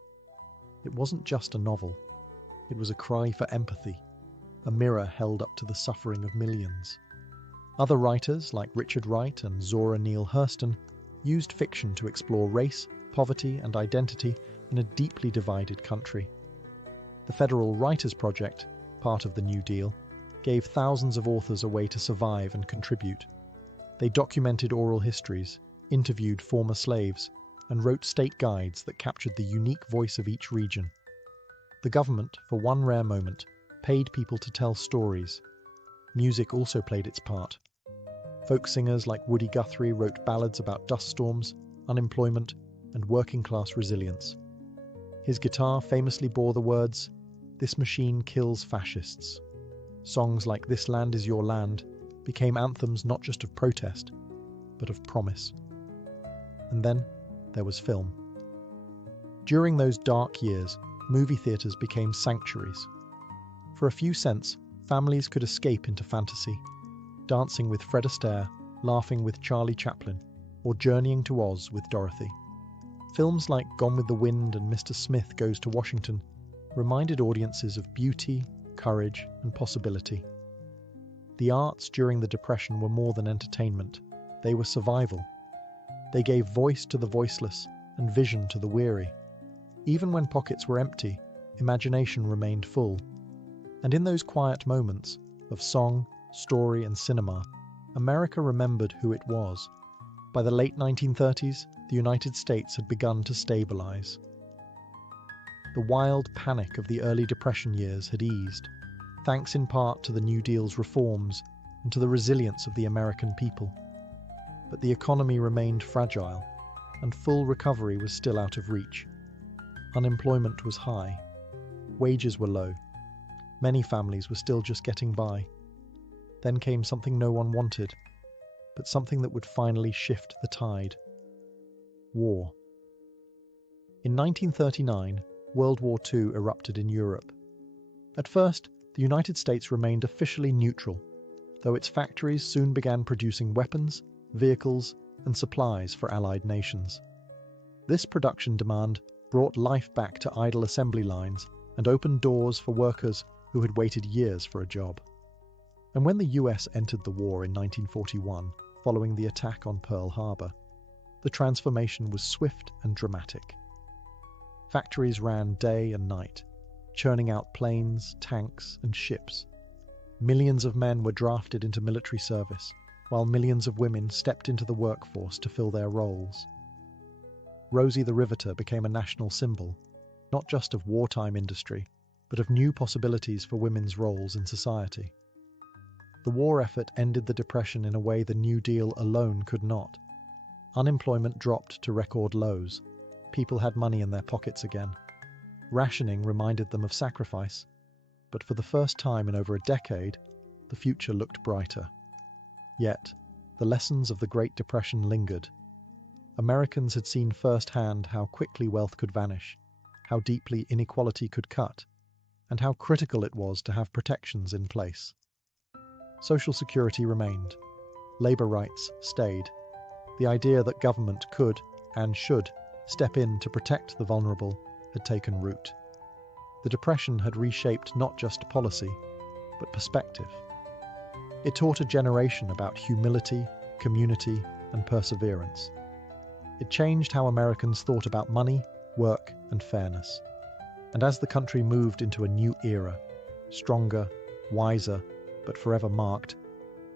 It wasn't just a novel. It was a cry for empathy, a mirror held up to the suffering of millions. Other writers, like Richard Wright and Zora Neale Hurston, used fiction to explore race, poverty, and identity in a deeply divided country. The Federal Writers Project, part of the New Deal, gave thousands of authors a way to survive and contribute. They documented oral histories, interviewed former slaves, and wrote state guides that captured the unique voice of each region. The government, for one rare moment, paid people to tell stories. Music also played its part. Folk singers like Woody Guthrie wrote ballads about dust storms, unemployment, and working-class resilience. His guitar famously bore the words, "This machine kills fascists." Songs like "This Land Is Your Land" became anthems not just of protest, but of promise. And then there was film. During those dark years, movie theaters became sanctuaries. For a few cents, Families could escape into fantasy, dancing with Fred Astaire, laughing with Charlie Chaplin, or journeying to Oz with Dorothy. Films like Gone with the Wind and Mr. Smith Goes to Washington reminded audiences of beauty, courage, and possibility. The arts during the Depression were more than entertainment. They were survival. They gave voice to the voiceless and vision to the weary. Even when pockets were empty, imagination remained full. And in those quiet moments of song, story, and cinema, America remembered who it was. By the late 1930s, the United States had begun to stabilize. The wild panic of the early Depression years had eased, thanks in part to the New Deal's reforms and to the resilience of the American people. But the economy remained fragile, and full recovery was still out of reach. Unemployment was high. Wages were low. Many families were still just getting by. Then came something no one wanted, but something that would finally shift the tide. War. In 1939, World War II erupted in Europe. At first, the United States remained officially neutral, though its factories soon began producing weapons, vehicles, and supplies for Allied nations. This production demand brought life back to idle assembly lines and opened doors for workers who had waited years for a job. And when the US entered the war in 1941, following the attack on Pearl Harbor, the transformation was swift and dramatic. Factories ran day and night, churning out planes, tanks, and ships. Millions of men were drafted into military service, while millions of women stepped into the workforce to fill their roles. Rosie the Riveter became a national symbol, not just of wartime industry, but of new possibilities for women's roles in society. The war effort ended the Depression in a way the New Deal alone could not. Unemployment dropped to record lows. People had money in their pockets again. Rationing reminded them of sacrifice, but for the first time in over a decade, the future looked brighter. Yet, the lessons of the Great Depression lingered. Americans had seen firsthand how quickly wealth could vanish, how deeply inequality could cut, and how critical it was to have protections in place. Social security remained. Labor rights stayed. The idea that government could, and should, step in to protect the vulnerable had taken root. The Depression had reshaped not just policy, but perspective. It taught a generation about humility, community, and perseverance. It changed how Americans thought about money, work, and fairness. And as the country moved into a new era, stronger, wiser, but forever marked,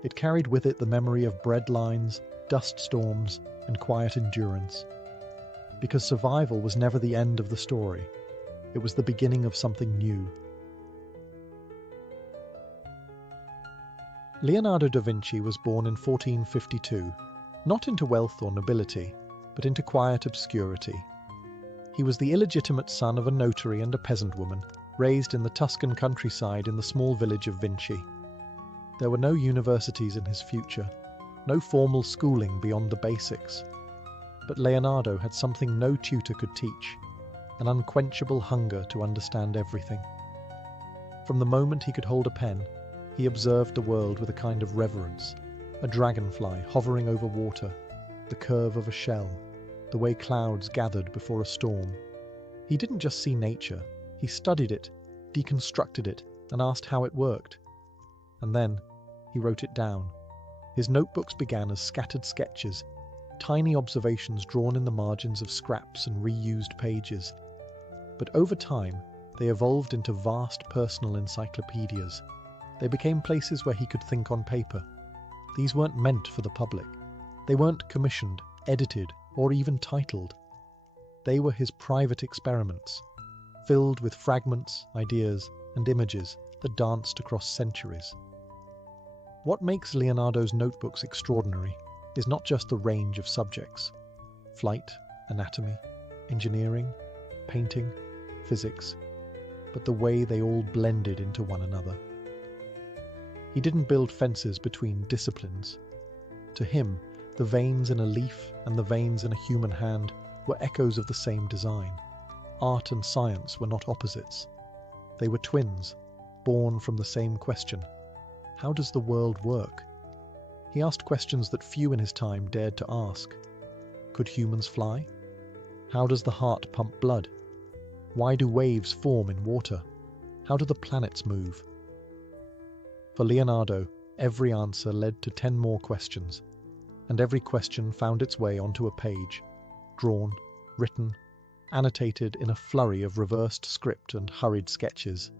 it carried with it the memory of breadlines, dust storms, and quiet endurance. Because survival was never the end of the story. It was the beginning of something new. Leonardo da Vinci was born in 1452, not into wealth or nobility, but into quiet obscurity. He was the illegitimate son of a notary and a peasant woman, raised in the Tuscan countryside in the small village of Vinci. There were no universities in his future, no formal schooling beyond the basics. But Leonardo had something no tutor could teach, an unquenchable hunger to understand everything. From the moment he could hold a pen, he observed the world with a kind of reverence, a dragonfly hovering over water, the curve of a shell, the way clouds gathered before a storm. He didn't just see nature, he studied it, deconstructed it, and asked how it worked. And then he wrote it down. His notebooks began as scattered sketches, tiny observations drawn in the margins of scraps and reused pages. But over time, they evolved into vast personal encyclopedias. They became places where he could think on paper. These weren't meant for the public. They weren't commissioned, edited, or even titled. They were his private experiments, filled with fragments, ideas, and images that danced across centuries. What makes Leonardo's notebooks extraordinary is not just the range of subjects: flight, anatomy, engineering, painting, physics, but the way they all blended into one another. He didn't build fences between disciplines. To him, the veins in a leaf and the veins in a human hand were echoes of the same design. Art and science were not opposites. They were twins, born from the same question: how does the world work? He asked questions that few in his time dared to ask. Could humans fly? How does the heart pump blood? Why do waves form in water? How do the planets move? For Leonardo, every answer led to 10 more questions, and every question found its way onto a page, drawn, written, annotated in a flurry of reversed script and hurried sketches.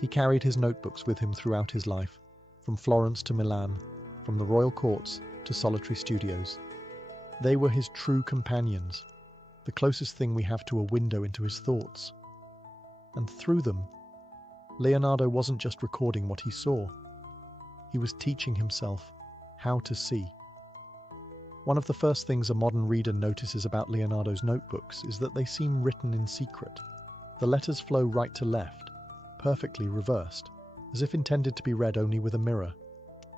He carried his notebooks with him throughout his life, from Florence to Milan, from the royal courts to solitary studios. They were his true companions, the closest thing we have to a window into his thoughts. And through them, Leonardo wasn't just recording what he saw. He was teaching himself how to see. One of the first things a modern reader notices about Leonardo's notebooks is that they seem written in secret. The letters flow right to left, perfectly reversed, as if intended to be read only with a mirror.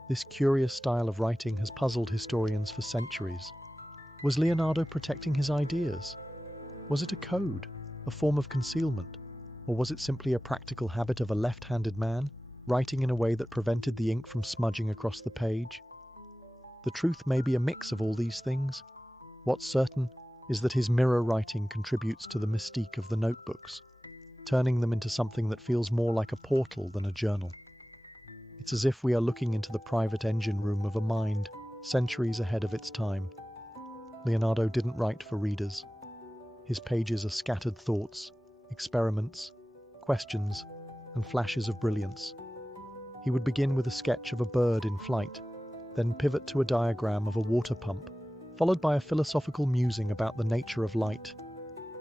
This curious style of writing has puzzled historians for centuries. Was Leonardo protecting his ideas? Was it a code, a form of concealment, or was it simply a practical habit of a left-handed man, writing in a way that prevented the ink from smudging across the page? The truth may be a mix of all these things. What's certain is that his mirror writing contributes to the mystique of the notebooks, turning them into something that feels more like a portal than a journal. It's as if we are looking into the private engine room of a mind centuries ahead of its time. Leonardo didn't write for readers. His pages are scattered thoughts, experiments, questions, and flashes of brilliance. He would begin with a sketch of a bird in flight, then pivot to a diagram of a water pump, followed by a philosophical musing about the nature of light.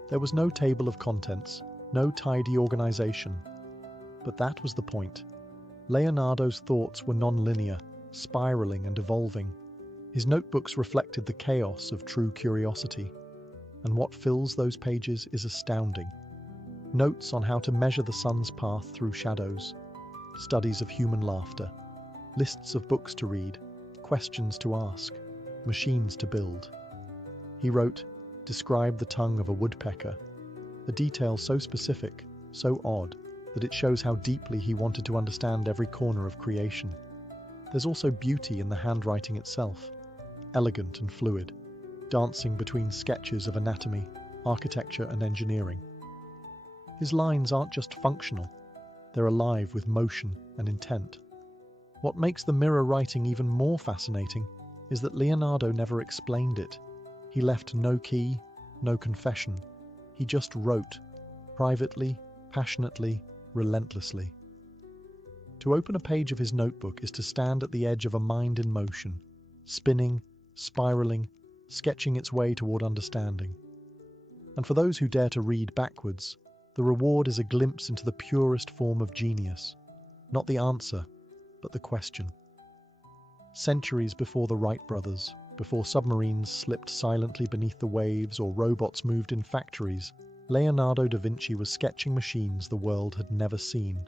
There was no table of contents, no tidy organization. But that was the point. Leonardo's thoughts were non-linear, spiraling and evolving. His notebooks reflected the chaos of true curiosity, and what fills those pages is astounding. Notes on how to measure the sun's path through shadows, studies of human laughter, lists of books to read, questions to ask, machines to build. He wrote, "Describe the tongue of a woodpecker," a detail so specific, so odd, that it shows how deeply he wanted to understand every corner of creation. There's also beauty in the handwriting itself, elegant and fluid, dancing between sketches of anatomy, architecture and engineering. His lines aren't just functional, they're alive with motion and intent. What makes the mirror writing even more fascinating is that Leonardo never explained it. He left no key, no confession. He just wrote, privately, passionately, relentlessly. To open a page of his notebook is to stand at the edge of a mind in motion, spinning, spiraling, sketching its way toward understanding. And for those who dare to read backwards, the reward is a glimpse into the purest form of genius, not the answer, but the question. Centuries before the Wright brothers, before submarines slipped silently beneath the waves or robots moved in factories, Leonardo da Vinci was sketching machines the world had never seen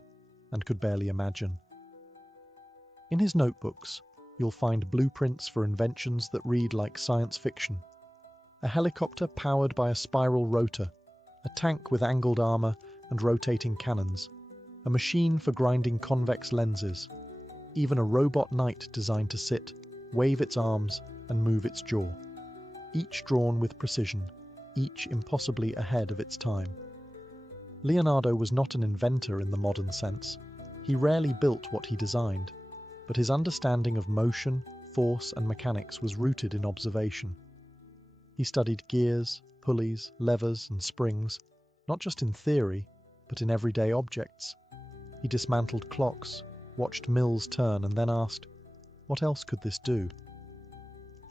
and could barely imagine. In his notebooks, you'll find blueprints for inventions that read like science fiction. A helicopter powered by a spiral rotor, a tank with angled armor and rotating cannons, a machine for grinding convex lenses, even a robot knight designed to sit, wave its arms, and move its jaw. Each drawn with precision, each impossibly ahead of its time. Leonardo was not an inventor in the modern sense. He rarely built what he designed, but his understanding of motion, force, and mechanics was rooted in observation. He studied gears, pulleys, levers, and springs, not just in theory, but in everyday objects. He dismantled clocks, watched mills turn, and then asked, what else could this do?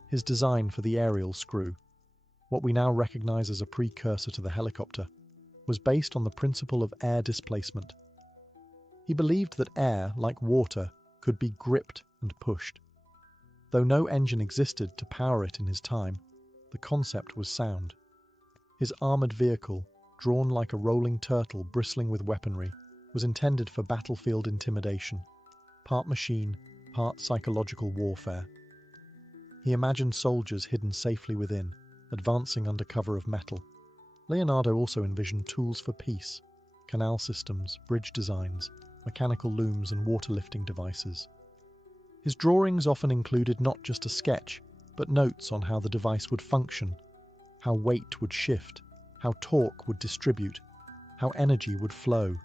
His design for the aerial screw, what we now recognize as a precursor to the helicopter, was based on the principle of air displacement. He believed that air, like water, could be gripped and pushed. Though no engine existed to power it in his time, the concept was sound. His armored vehicle, drawn like a rolling turtle bristling with weaponry, was intended for battlefield intimidation, part machine, part psychological warfare. He imagined soldiers hidden safely within, advancing under cover of metal. Leonardo also envisioned tools for peace, canal systems, bridge designs, mechanical looms and water-lifting devices. His drawings often included not just a sketch, but notes on how the device would function, how weight would shift, how torque would distribute, how energy would flow.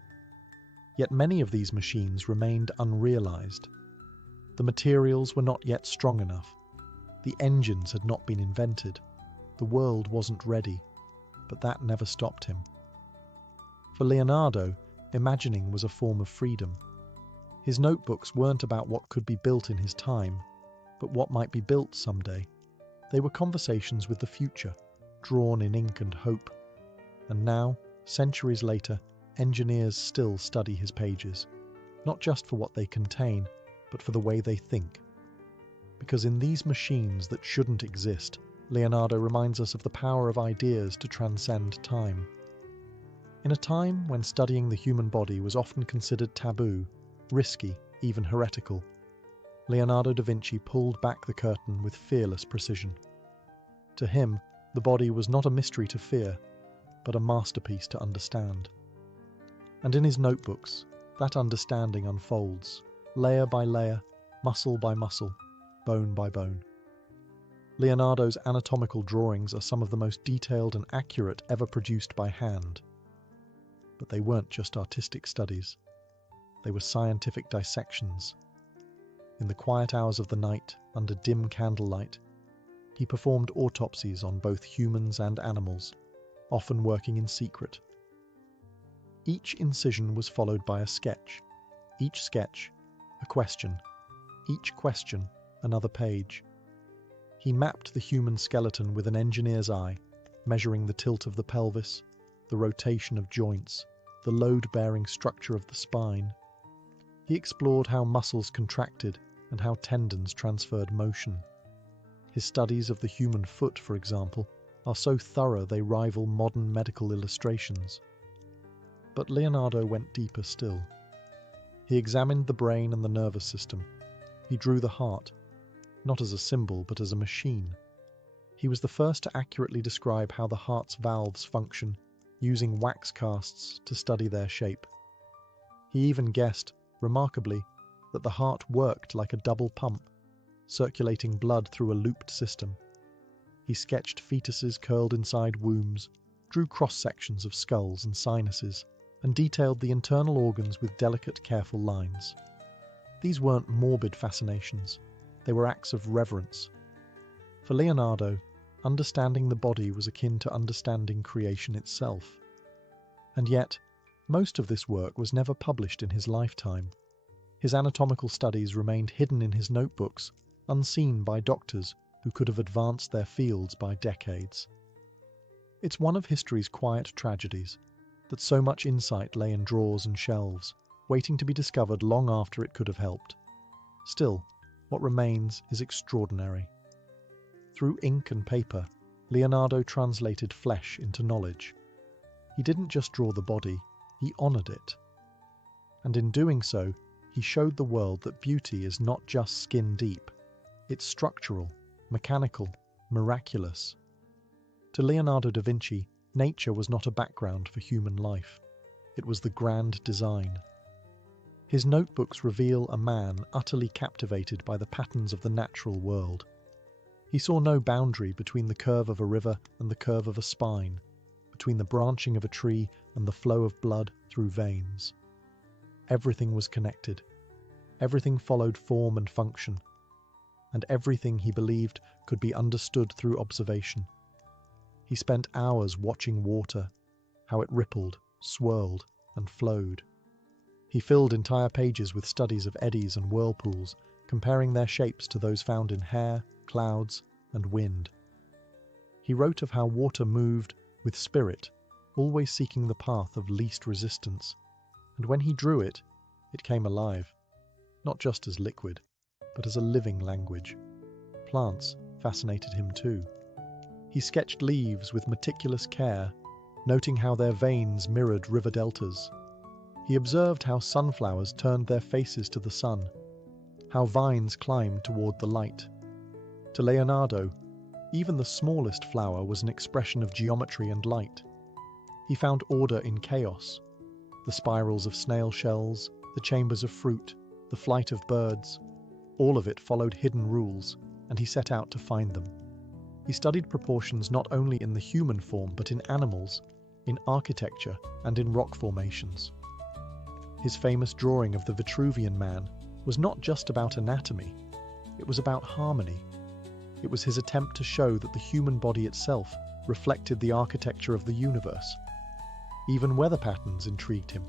Yet many of these machines remained unrealized. The materials were not yet strong enough. The engines had not been invented. The world wasn't ready, but that never stopped him. For Leonardo, imagining was a form of freedom. His notebooks weren't about what could be built in his time, but what might be built someday. They were conversations with the future, drawn in ink and hope. And now, centuries later, engineers still study his pages, not just for what they contain, but for the way they think. Because in these machines that shouldn't exist, Leonardo reminds us of the power of ideas to transcend time. In a time when studying the human body was often considered taboo, risky, even heretical, Leonardo da Vinci pulled back the curtain with fearless precision. To him, the body was not a mystery to fear, but a masterpiece to understand. And in his notebooks, that understanding unfolds, layer by layer, muscle by muscle, bone by bone. Leonardo's anatomical drawings are some of the most detailed and accurate ever produced by hand. But they weren't just artistic studies. They were scientific dissections. In the quiet hours of the night, under dim candlelight, he performed autopsies on both humans and animals, often working in secret. Each incision was followed by a sketch, each sketch a question, each question another page. He mapped the human skeleton with an engineer's eye, measuring the tilt of the pelvis, the rotation of joints, the load-bearing structure of the spine. He explored how muscles contracted and how tendons transferred motion. His studies of the human foot, for example, are so thorough they rival modern medical illustrations. But Leonardo went deeper still. He examined the brain and the nervous system. He drew the heart, not as a symbol but as a machine. He was the first to accurately describe how the heart's valves function, using wax casts to study their shape. He even guessed, remarkably, that the heart worked like a double pump, circulating blood through a looped system. He sketched fetuses curled inside wombs, drew cross-sections of skulls and sinuses, and detailed the internal organs with delicate, careful lines. These weren't morbid fascinations. They were acts of reverence. For Leonardo, understanding the body was akin to understanding creation itself. And yet, most of this work was never published in his lifetime. His anatomical studies remained hidden in his notebooks, unseen by doctors who could have advanced their fields by decades. It's one of history's quiet tragedies that so much insight lay in drawers and shelves, waiting to be discovered long after it could have helped. Still, what remains is extraordinary. Through ink and paper, Leonardo translated flesh into knowledge. He didn't just draw the body, he honoured it. And in doing so, he showed the world that beauty is not just skin deep. It's structural, mechanical, miraculous. To Leonardo da Vinci, nature was not a background for human life. It was the grand design. His notebooks reveal a man utterly captivated by the patterns of the natural world. He saw no boundary between the curve of a river and the curve of a spine, between the branching of a tree and the flow of blood through veins. Everything was connected. Everything followed form and function. And everything, he believed, could be understood through observation. He spent hours watching water, how it rippled, swirled, and flowed. He filled entire pages with studies of eddies and whirlpools, comparing their shapes to those found in hair, clouds, and wind. He wrote of how water moved with spirit, always seeking the path of least resistance, and when he drew it, it came alive, not just as liquid, but as a living language. Plants fascinated him too. He sketched leaves with meticulous care, noting how their veins mirrored river deltas. He observed how sunflowers turned their faces to the sun, how vines climbed toward the light. To Leonardo, even the smallest flower was an expression of geometry and light. He found order in chaos, the spirals of snail shells, the chambers of fruit, the flight of birds. All of it followed hidden rules, and he set out to find them. He studied proportions not only in the human form but in animals, in architecture, and in rock formations. His famous drawing of the Vitruvian Man was not just about anatomy, it was about harmony. It was his attempt to show that the human body itself reflected the architecture of the universe. Even weather patterns intrigued him.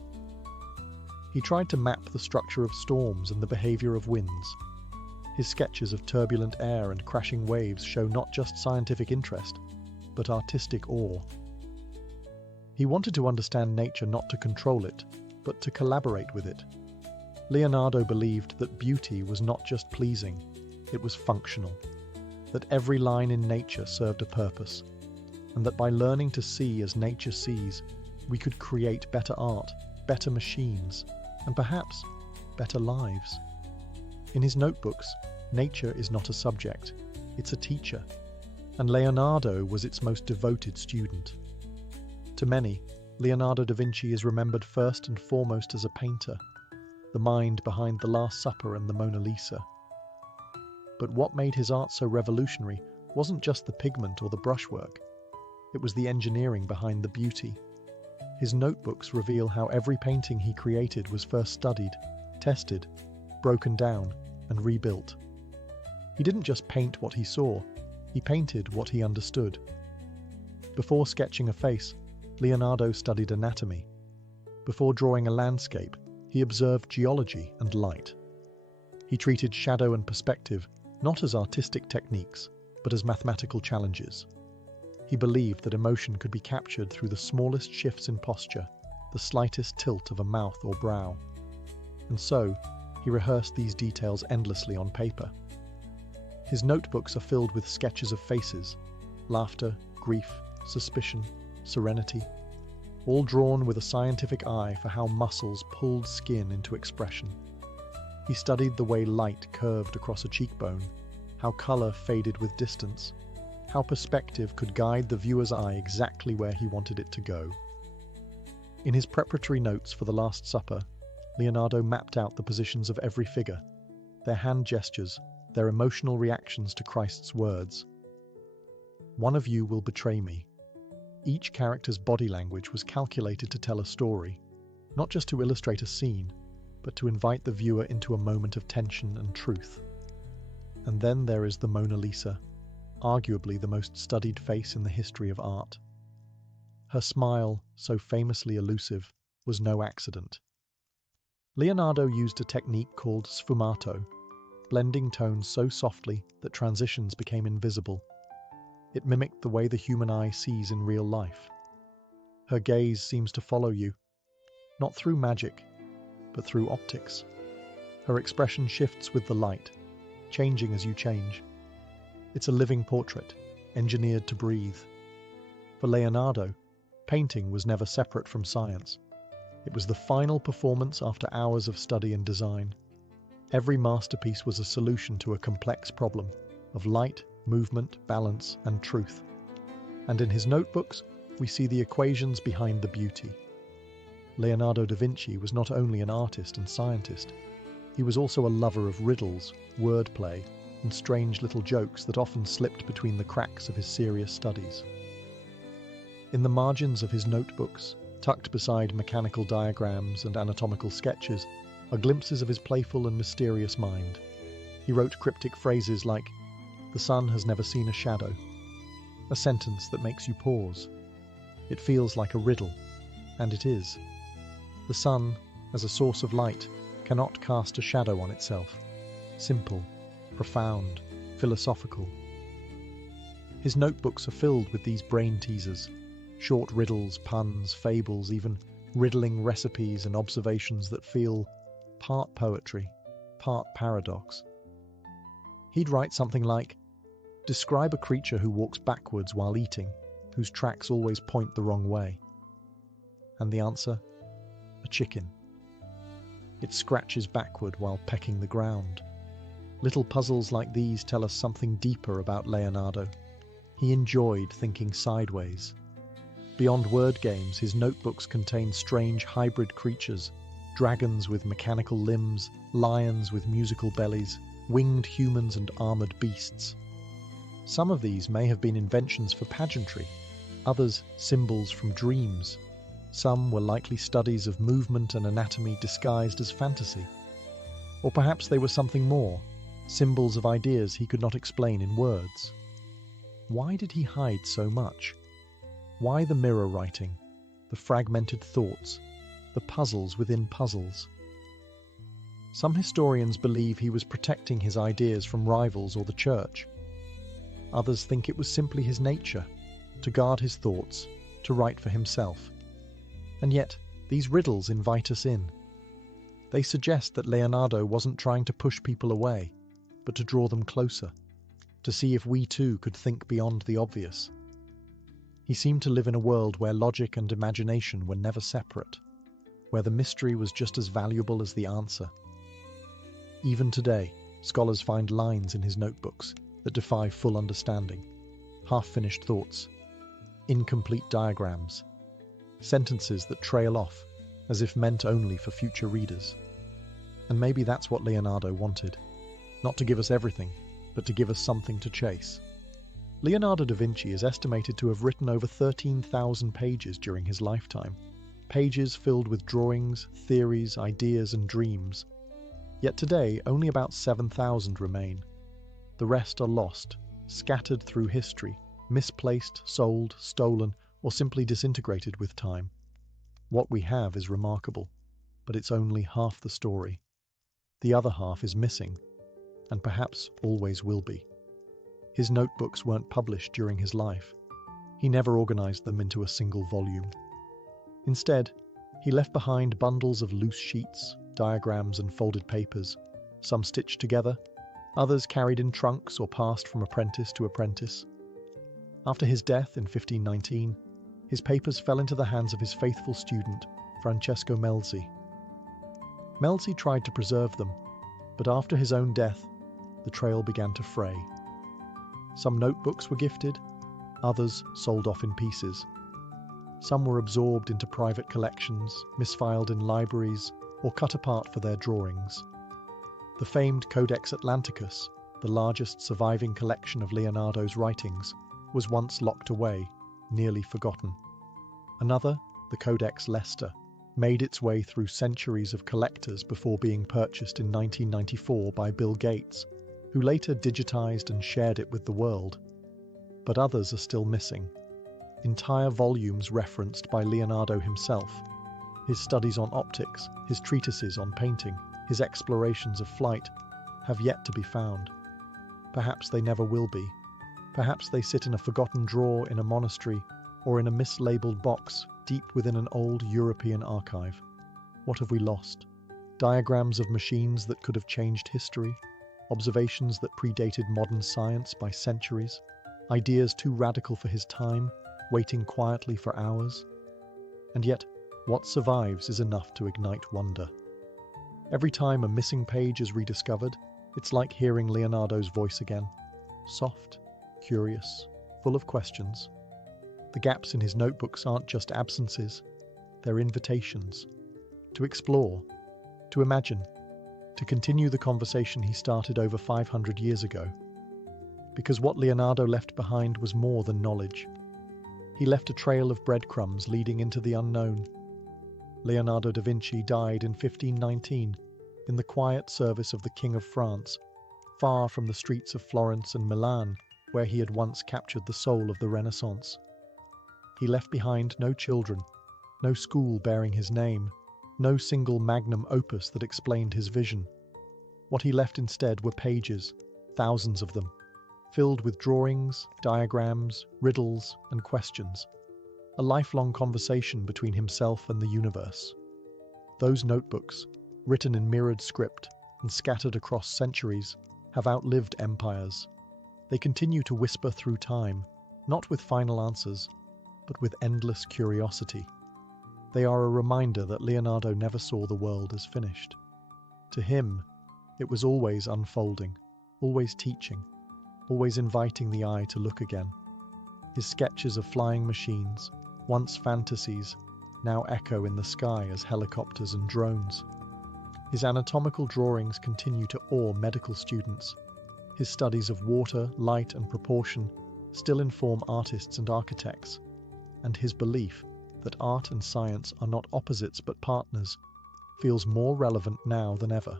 He tried to map the structure of storms and the behavior of winds. His sketches of turbulent air and crashing waves show not just scientific interest, but artistic awe. He wanted to understand nature not to control it, but to collaborate with it. Leonardo believed that beauty was not just pleasing, it was functional, that every line in nature served a purpose, and that by learning to see as nature sees, we could create better art, better machines, and perhaps better lives. In his notebooks, nature is not a subject, it's a teacher, and Leonardo was its most devoted student. To many, Leonardo da Vinci is remembered first and foremost as a painter, the mind behind The Last Supper and the Mona Lisa. But what made his art so revolutionary wasn't just the pigment or the brushwork, it was the engineering behind the beauty. His notebooks reveal how every painting he created was first studied, tested, broken down, and rebuilt. He didn't just paint what he saw, he painted what he understood. Before sketching a face, Leonardo studied anatomy. Before drawing a landscape, he observed geology and light. He treated shadow and perspective not as artistic techniques, but as mathematical challenges. He believed that emotion could be captured through the smallest shifts in posture, the slightest tilt of a mouth or brow. And so, he rehearsed these details endlessly on paper. His notebooks are filled with sketches of faces, laughter, grief, suspicion, serenity, all drawn with a scientific eye for how muscles pulled skin into expression. He studied the way light curved across a cheekbone, how color faded with distance, how perspective could guide the viewer's eye exactly where he wanted it to go. In his preparatory notes for The Last Supper, Leonardo mapped out the positions of every figure, their hand gestures, their emotional reactions to Christ's words. "One of you will betray me." Each character's body language was calculated to tell a story, not just to illustrate a scene, but to invite the viewer into a moment of tension and truth. And then there is the Mona Lisa, arguably the most studied face in the history of art. Her smile, so famously elusive, was no accident. Leonardo used a technique called sfumato, blending tones so softly that transitions became invisible. It mimicked the way the human eye sees in real life. Her gaze seems to follow you, not through magic, but through optics. Her expression shifts with the light, changing as you change. It's a living portrait, engineered to breathe. For Leonardo, painting was never separate from science. It was the final performance after hours of study and design. Every masterpiece was a solution to a complex problem of light, movement, balance, and truth. And in his notebooks, we see the equations behind the beauty. Leonardo da Vinci was not only an artist and scientist, he was also a lover of riddles, wordplay, and strange little jokes that often slipped between the cracks of his serious studies. In the margins of his notebooks, tucked beside mechanical diagrams and anatomical sketches, are glimpses of his playful and mysterious mind. He wrote cryptic phrases like, "The sun has never seen a shadow," a sentence that makes you pause. It feels like a riddle, and it is. The sun, as a source of light, cannot cast a shadow on itself. Simple, profound, philosophical. His notebooks are filled with these brain teasers, short riddles, puns, fables, even riddling recipes and observations that feel part poetry, part paradox. He'd write something like, "Describe a creature who walks backwards while eating, whose tracks always point the wrong way." And the answer? A chicken. It scratches backward while pecking the ground. Little puzzles like these tell us something deeper about Leonardo. He enjoyed thinking sideways. Beyond word games, his notebooks contain strange hybrid creatures, Dragons with mechanical limbs, lions with musical bellies, winged humans and armored beasts. Some of these may have been inventions for pageantry, others symbols from dreams. Some were likely studies of movement and anatomy disguised as fantasy. Or perhaps they were something more, symbols of ideas he could not explain in words. Why did he hide so much? Why the mirror writing, the fragmented thoughts, the puzzles within puzzles? Some historians believe he was protecting his ideas from rivals or the church. Others think it was simply his nature, to guard his thoughts, to write for himself. And yet, these riddles invite us in. They suggest that Leonardo wasn't trying to push people away, but to draw them closer, to see if we too could think beyond the obvious. He seemed to live in a world where logic and imagination were never separate, where the mystery was just as valuable as the answer. Even today, scholars find lines in his notebooks that defy full understanding, half-finished thoughts, incomplete diagrams, sentences that trail off as if meant only for future readers. And maybe that's what Leonardo wanted, not to give us everything, but to give us something to chase. Leonardo da Vinci is estimated to have written over 13,000 pages during his lifetime, pages filled with drawings, theories, ideas, and dreams. Yet today, only about 7,000 remain. The rest are lost, scattered through history, misplaced, sold, stolen, or simply disintegrated with time. What we have is remarkable, but it's only half the story. The other half is missing, and perhaps always will be. His notebooks weren't published during his life. He never organized them into a single volume. Instead, he left behind bundles of loose sheets, diagrams, and folded papers, some stitched together, others carried in trunks or passed from apprentice to apprentice. After his death in 1519, his papers fell into the hands of his faithful student, Francesco Melzi. Melzi tried to preserve them, but after his own death, the trail began to fray. Some notebooks were gifted, others sold off in pieces. Some were absorbed into private collections, misfiled in libraries, or cut apart for their drawings. The famed Codex Atlanticus, the largest surviving collection of Leonardo's writings, was once locked away, nearly forgotten. Another, the Codex Leicester, made its way through centuries of collectors before being purchased in 1994 by Bill Gates, who later digitized and shared it with the world. But others are still missing. Entire volumes referenced by Leonardo himself. His studies on optics, his treatises on painting, his explorations of flight, have yet to be found. Perhaps they never will be. Perhaps they sit in a forgotten drawer in a monastery or in a mislabeled box deep within an old European archive. What have we lost? Diagrams of machines that could have changed history? Observations that predated modern science by centuries? Ideas too radical for his time, waiting quietly for hours? And yet, what survives is enough to ignite wonder. Every time a missing page is rediscovered, it's like hearing Leonardo's voice again. Soft, curious, full of questions. The gaps in his notebooks aren't just absences, they're invitations. To explore, to imagine, to continue the conversation he started over 500 years ago. Because what Leonardo left behind was more than knowledge. He left a trail of breadcrumbs leading into the unknown. Leonardo da Vinci died in 1519 in the quiet service of the King of France, far from the streets of Florence and Milan, where he had once captured the soul of the Renaissance. He left behind no children, no school bearing his name, no single magnum opus that explained his vision. What he left instead were pages, thousands of them, filled with drawings, diagrams, riddles, and questions. A lifelong conversation between himself and the universe. Those notebooks, written in mirrored script and scattered across centuries, have outlived empires. They continue to whisper through time, not with final answers, but with endless curiosity. They are a reminder that Leonardo never saw the world as finished. To him, it was always unfolding, always teaching, always inviting the eye to look again. His sketches of flying machines, once fantasies, now echo in the sky as helicopters and drones. His anatomical drawings continue to awe medical students. His studies of water, light, and proportion still inform artists and architects, and his belief that art and science are not opposites but partners feels more relevant now than ever.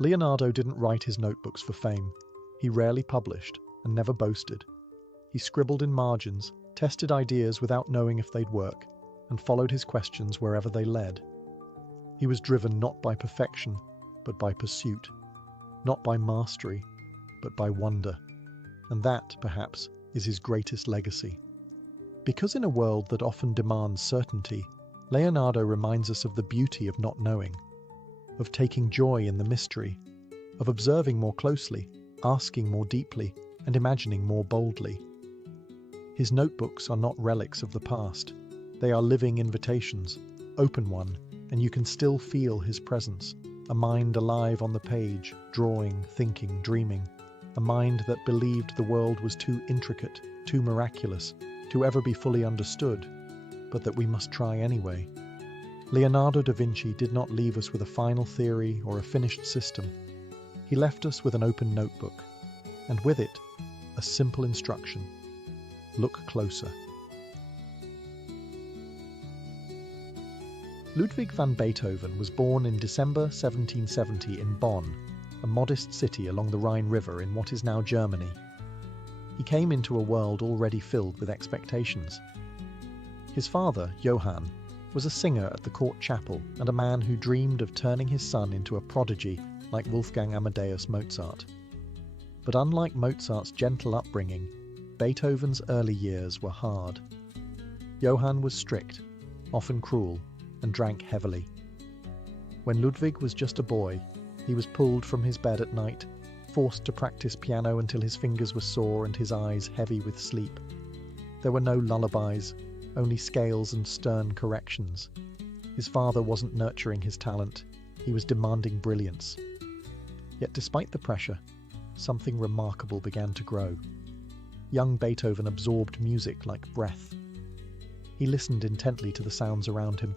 Leonardo didn't write his notebooks for fame. He rarely published and never boasted. He scribbled in margins, tested ideas without knowing if they'd work, and followed his questions wherever they led. He was driven not by perfection, but by pursuit, not by mastery, but by wonder. And that, perhaps, is his greatest legacy. Because in a world that often demands certainty, Leonardo reminds us of the beauty of not knowing, of taking joy in the mystery, of observing more closely, asking more deeply, and imagining more boldly. His notebooks are not relics of the past. They are living invitations. Open one, and you can still feel his presence, a mind alive on the page, drawing, thinking, dreaming, a mind that believed the world was too intricate, too miraculous, to ever be fully understood, but that we must try anyway. Leonardo da Vinci did not leave us with a final theory or a finished system. He left us with an open notebook, and with it, a simple instruction: look closer. Ludwig van Beethoven was born in December 1770 in Bonn, a modest city along the Rhine River in what is now Germany. He came into a world already filled with expectations. His father, Johann, was a singer at the court chapel and a man who dreamed of turning his son into a prodigy like Wolfgang Amadeus Mozart. But unlike Mozart's gentle upbringing, Beethoven's early years were hard. Johann was strict, often cruel, and drank heavily. When Ludwig was just a boy, he was pulled from his bed at night, forced to practice piano until his fingers were sore and his eyes heavy with sleep. There were no lullabies, only scales and stern corrections. His father wasn't nurturing his talent, he was demanding brilliance. Yet despite the pressure, something remarkable began to grow. Young Beethoven absorbed music like breath. He listened intently to the sounds around him,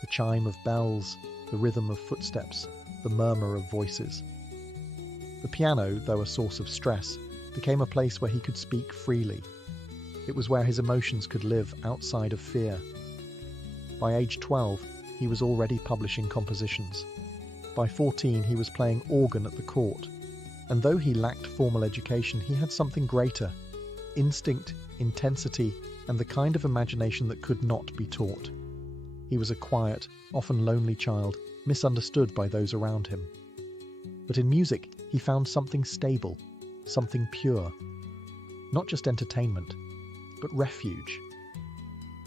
the chime of bells, the rhythm of footsteps, the murmur of voices. The piano, though a source of stress, became a place where he could speak freely. It was where his emotions could live outside of fear. By age 12, he was already publishing compositions. By 14, he was playing organ at the court. And though he lacked formal education, he had something greater: instinct, intensity, and the kind of imagination that could not be taught. He was a quiet, often lonely child, misunderstood by those around him. But in music, he found something stable, something pure. Not just entertainment, but refuge.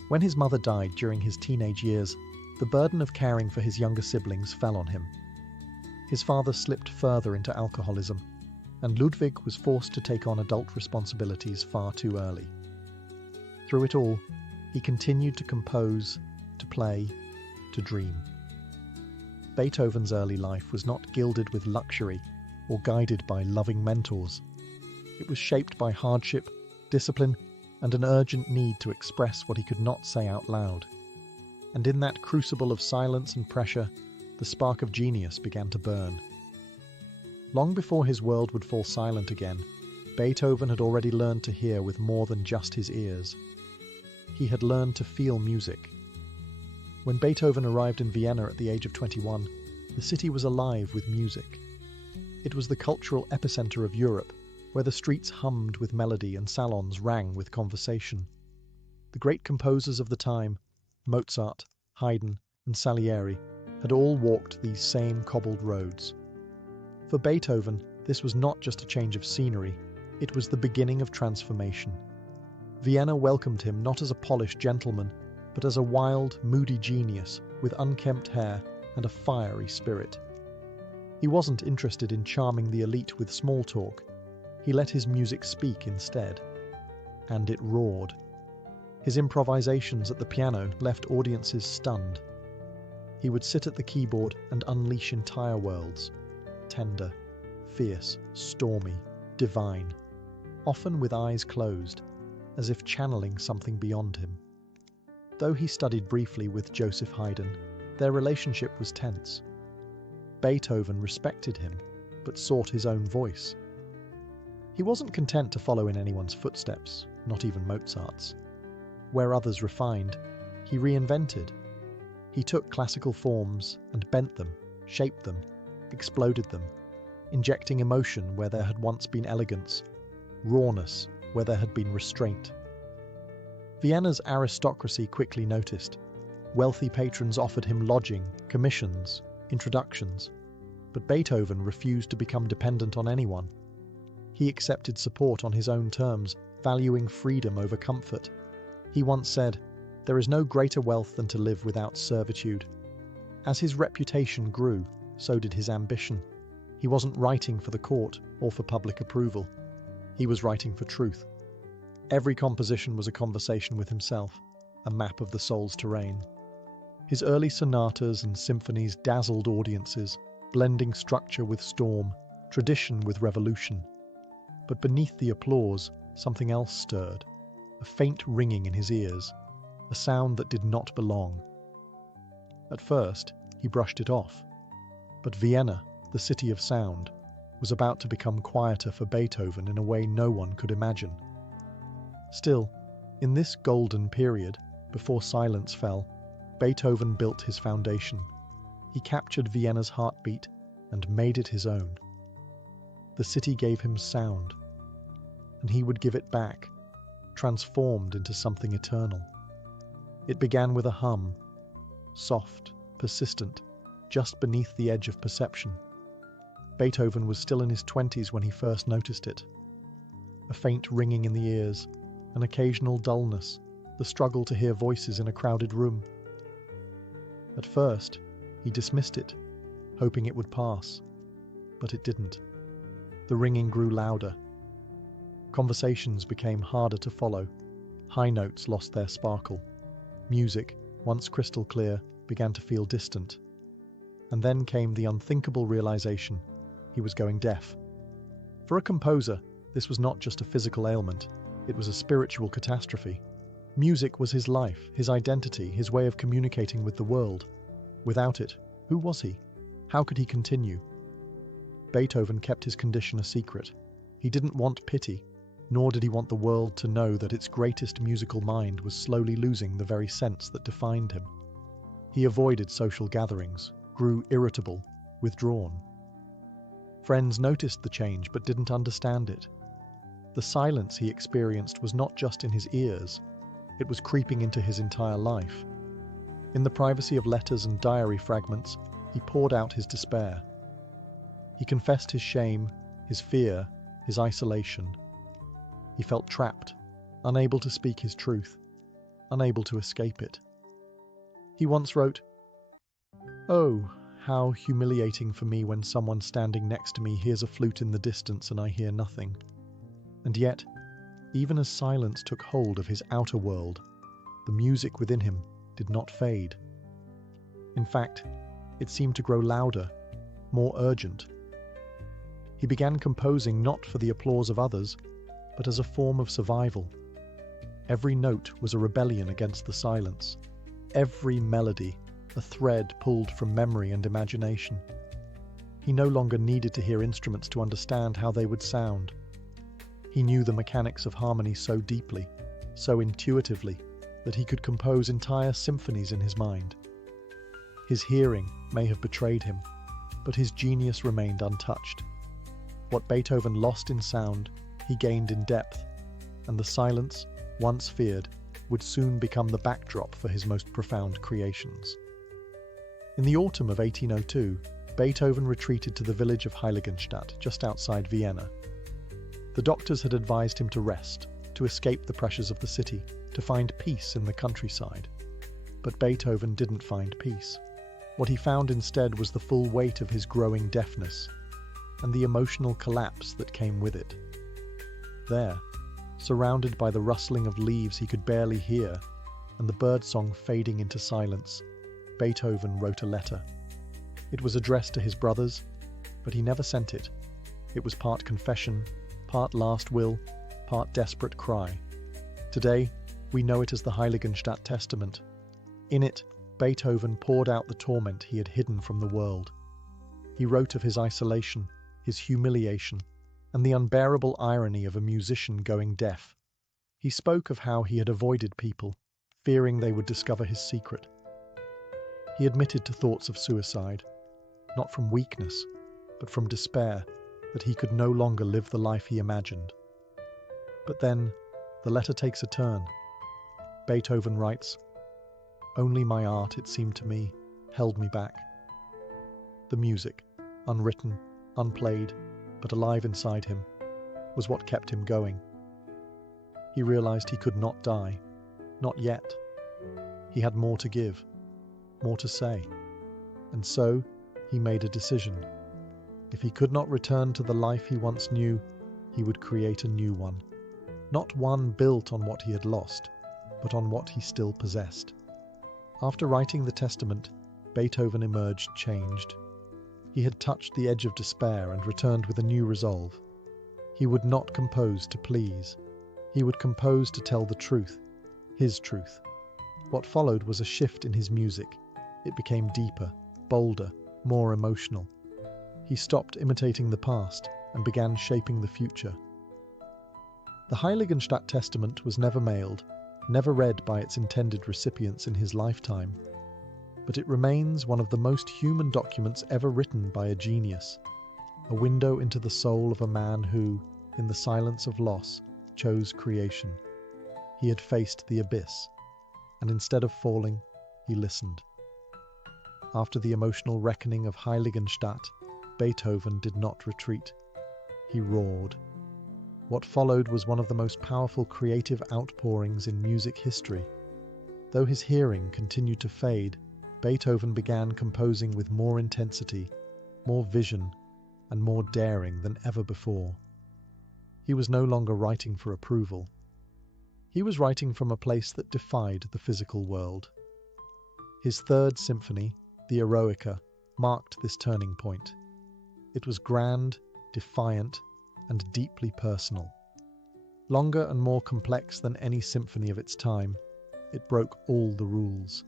When his mother died during his teenage years, the burden of caring for his younger siblings fell on him. His father slipped further into alcoholism, and Ludwig was forced to take on adult responsibilities far too early. Through it all, he continued to compose, to play, to dream. Beethoven's early life was not gilded with luxury or guided by loving mentors. It was shaped by hardship, discipline, and an urgent need to express what he could not say out loud. And in that crucible of silence and pressure, the spark of genius began to burn. Long before his world would fall silent again, Beethoven had already learned to hear with more than just his ears. He had learned to feel music. When Beethoven arrived in Vienna at the age of 21, the city was alive with music. It was the cultural epicenter of Europe, where the streets hummed with melody and salons rang with conversation. The great composers of the time, Mozart, Haydn, and Salieri, had all walked these same cobbled roads. For Beethoven, this was not just a change of scenery, it was the beginning of transformation. Vienna welcomed him not as a polished gentleman, but as a wild, moody genius with unkempt hair and a fiery spirit. He wasn't interested in charming the elite with small talk. He let his music speak instead. And it roared. His improvisations at the piano left audiences stunned. He would sit at the keyboard and unleash entire worlds. Tender, fierce, stormy, divine, often with eyes closed, as if channeling something beyond him. Though he studied briefly with Joseph Haydn, their relationship was tense. Beethoven respected him, but sought his own voice. He wasn't content to follow in anyone's footsteps, not even Mozart's. Where others refined, he reinvented. He took classical forms and bent them, shaped them, exploded them, injecting emotion where there had once been elegance, rawness where there had been restraint. Vienna's aristocracy quickly noticed. Wealthy patrons offered him lodging, commissions, introductions, but Beethoven refused to become dependent on anyone. He accepted support on his own terms, valuing freedom over comfort. He once said, "There is no greater wealth than to live without servitude." As his reputation grew, so did his ambition. He wasn't writing for the court or for public approval. He was writing for truth. Every composition was a conversation with himself, a map of the soul's terrain. His early sonatas and symphonies dazzled audiences, blending structure with storm, tradition with revolution. But beneath the applause, something else stirred, a faint ringing in his ears, a sound that did not belong. At first, he brushed it off. But Vienna, the city of sound, was about to become quieter for Beethoven in a way no one could imagine. Still, in this golden period, before silence fell, Beethoven built his foundation. He captured Vienna's heartbeat and made it his own. The city gave him sound, and he would give it back, transformed into something eternal. It began with a hum, soft, persistent, just beneath the edge of perception. Beethoven was still in his 20s when he first noticed it. A faint ringing in the ears, an occasional dullness, the struggle to hear voices in a crowded room. At first, he dismissed it, hoping it would pass. But it didn't. The ringing grew louder. Conversations became harder to follow. High notes lost their sparkle. Music, once crystal clear, began to feel distant. And then came the unthinkable realization: he was going deaf. For a composer, this was not just a physical ailment, it was a spiritual catastrophe. Music was his life, his identity, his way of communicating with the world. Without it, who was he? How could he continue? Beethoven kept his condition a secret. He didn't want pity, nor did he want the world to know that its greatest musical mind was slowly losing the very sense that defined him. He avoided social gatherings, grew irritable, withdrawn. Friends noticed the change but didn't understand it. The silence he experienced was not just in his ears, it was creeping into his entire life. In the privacy of letters and diary fragments, he poured out his despair. He confessed his shame, his fear, his isolation. He felt trapped, unable to speak his truth, unable to escape it. He once wrote, "Oh, how humiliating for me when someone standing next to me hears a flute in the distance and I hear nothing." And yet, even as silence took hold of his outer world, the music within him did not fade. In fact, it seemed to grow louder, more urgent. He began composing not for the applause of others, but as a form of survival. Every note was a rebellion against the silence. Every melody, a thread pulled from memory and imagination. He no longer needed to hear instruments to understand how they would sound. He knew the mechanics of harmony so deeply, so intuitively, that he could compose entire symphonies in his mind. His hearing may have betrayed him, but his genius remained untouched. What Beethoven lost in sound, he gained in depth, and the silence, once feared, would soon become the backdrop for his most profound creations. In the autumn of 1802, Beethoven retreated to the village of Heiligenstadt, just outside Vienna. The doctors had advised him to rest, to escape the pressures of the city, to find peace in the countryside. But Beethoven didn't find peace. What he found instead was the full weight of his growing deafness, and the emotional collapse that came with it. There, surrounded by the rustling of leaves he could barely hear, and the birdsong fading into silence, Beethoven wrote a letter. It was addressed to his brothers, but he never sent it. It was part confession, part last will, part desperate cry. Today, We know it as the Heiligenstadt Testament. In it, Beethoven poured out the torment he had hidden from the world. He wrote of his isolation, his humiliation, and the unbearable irony of a musician going deaf. He spoke of how he had avoided people, fearing they would discover his secret. He admitted to thoughts of suicide, not from weakness, but from despair that he could no longer live the life he imagined. But then, the letter takes a turn. Beethoven writes, "Only my art, it seemed to me, held me back." The music, unwritten, unplayed, but alive inside him, was what kept him going. He realized he could not die, not yet. He had more to give, more to say. And so, he made a decision. If he could not return to the life he once knew, he would create a new one. Not one built on what he had lost, but on what he still possessed. After writing the Testament, Beethoven emerged changed. He had touched the edge of despair and returned with a new resolve. He would not compose to please. He would compose to tell the truth, his truth. What followed was a shift in his music. It became deeper, bolder, more emotional. He stopped imitating the past and began shaping the future. The Heiligenstadt Testament was never mailed, never read by its intended recipients in his lifetime, but it remains one of the most human documents ever written by a genius, a window into the soul of a man who, in the silence of loss, chose creation. He had faced the abyss, and instead of falling, he listened. After the emotional reckoning of Heiligenstadt, Beethoven did not retreat. He roared. What followed was one of the most powerful creative outpourings in music history. Though his hearing continued to fade, Beethoven began composing with more intensity, more vision, and more daring than ever before. He was no longer writing for approval. He was writing from a place that defied the physical world. His Third Symphony, the Eroica, marked this turning point. It was grand, defiant, and deeply personal. Longer and more complex than any symphony of its time, it broke all the rules.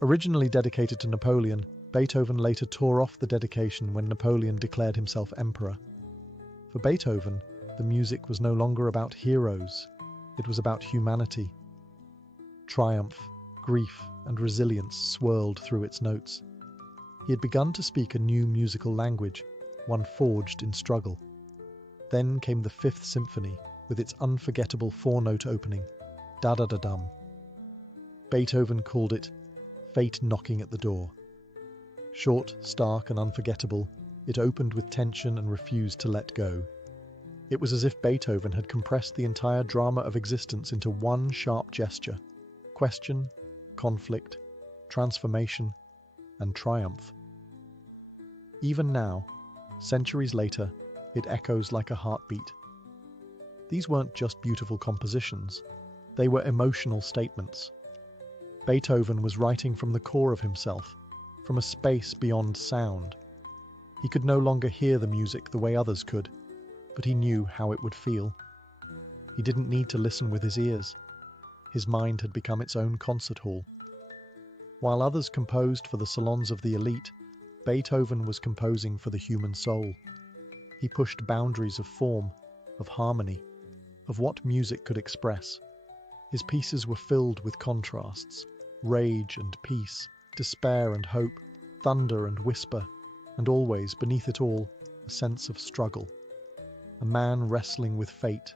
Originally dedicated to Napoleon, Beethoven later tore off the dedication when Napoleon declared himself emperor. For Beethoven, the music was no longer about heroes, it was about humanity. Triumph, grief, and resilience swirled through its notes. He had begun to speak a new musical language, one forged in struggle. Then came the Fifth Symphony, with its unforgettable four-note opening, da-da-da-dum. Beethoven called it fate knocking at the door. Short, stark, and unforgettable, it opened with tension and refused to let go. It was as if Beethoven had compressed the entire drama of existence into one sharp gesture: question, conflict, transformation, and triumph. Even now, centuries later, it echoes like a heartbeat. These weren't just beautiful compositions, they were emotional statements. Beethoven was writing from the core of himself, from a space beyond sound. He could no longer hear the music the way others could, but he knew how it would feel. He didn't need to listen with his ears. His mind had become its own concert hall. While others composed for the salons of the elite, Beethoven was composing for the human soul. He pushed boundaries of form, of harmony, of what music could express. His pieces were filled with contrasts, rage and peace, despair and hope, thunder and whisper, and always, beneath it all, a sense of struggle. A man wrestling with fate,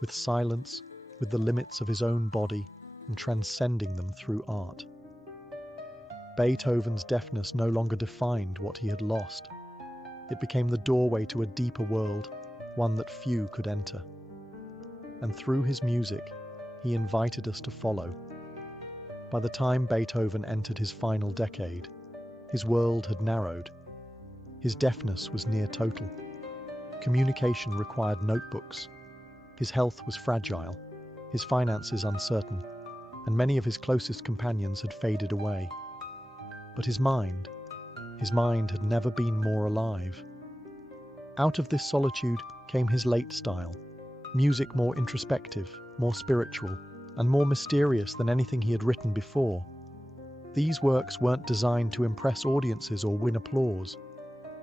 with silence, with the limits of his own body, and transcending them through art. Beethoven's deafness no longer defined what he had lost. It became the doorway to a deeper world, one that few could enter. And through his music, he invited us to follow. By the time Beethoven entered his final decade, his world had narrowed. His deafness was near total. Communication required notebooks. His health was fragile, his finances uncertain, and many of his closest companions had faded away. But his mind had never been more alive. Out of this solitude came his late style, music more introspective, more spiritual, and more mysterious than anything he had written before. These works weren't designed to impress audiences or win applause.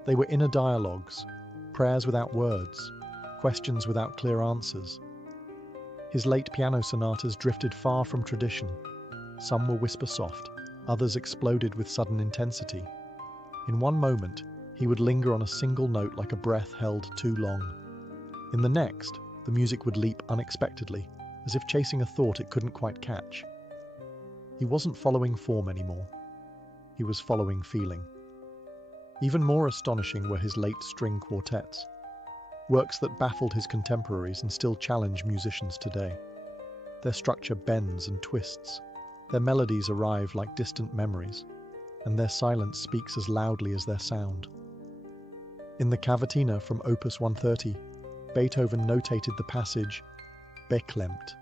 They were inner dialogues, prayers without words, questions without clear answers. His late piano sonatas drifted far from tradition. Some were whisper-soft, others exploded with sudden intensity. In one moment, he would linger on a single note like a breath held too long. In the next, the music would leap unexpectedly, as if chasing a thought it couldn't quite catch. He wasn't following form anymore. He was following feeling. Even more astonishing were his late string quartets, works that baffled his contemporaries and still challenge musicians today. Their structure bends and twists, their melodies arrive like distant memories, and their silence speaks as loudly as their sound. In the Cavatina from Opus 130, Beethoven notated the passage beklemmt,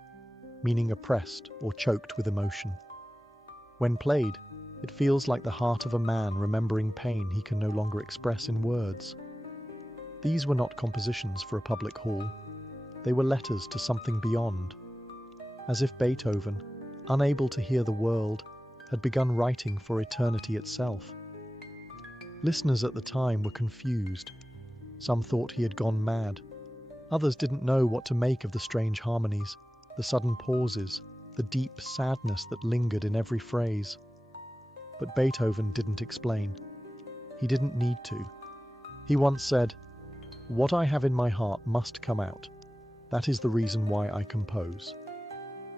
meaning oppressed or choked with emotion. When played, it feels like the heart of a man remembering pain he can no longer express in words. These were not compositions for a public hall. They were letters to something beyond, as if Beethoven, unable to hear the world, had begun writing for eternity itself. Listeners at the time were confused. Some thought he had gone mad. Others didn't know what to make of the strange harmonies, the sudden pauses, the deep sadness that lingered in every phrase. But Beethoven didn't explain. He didn't need to. He once said, "What I have in my heart must come out. That is the reason why I compose."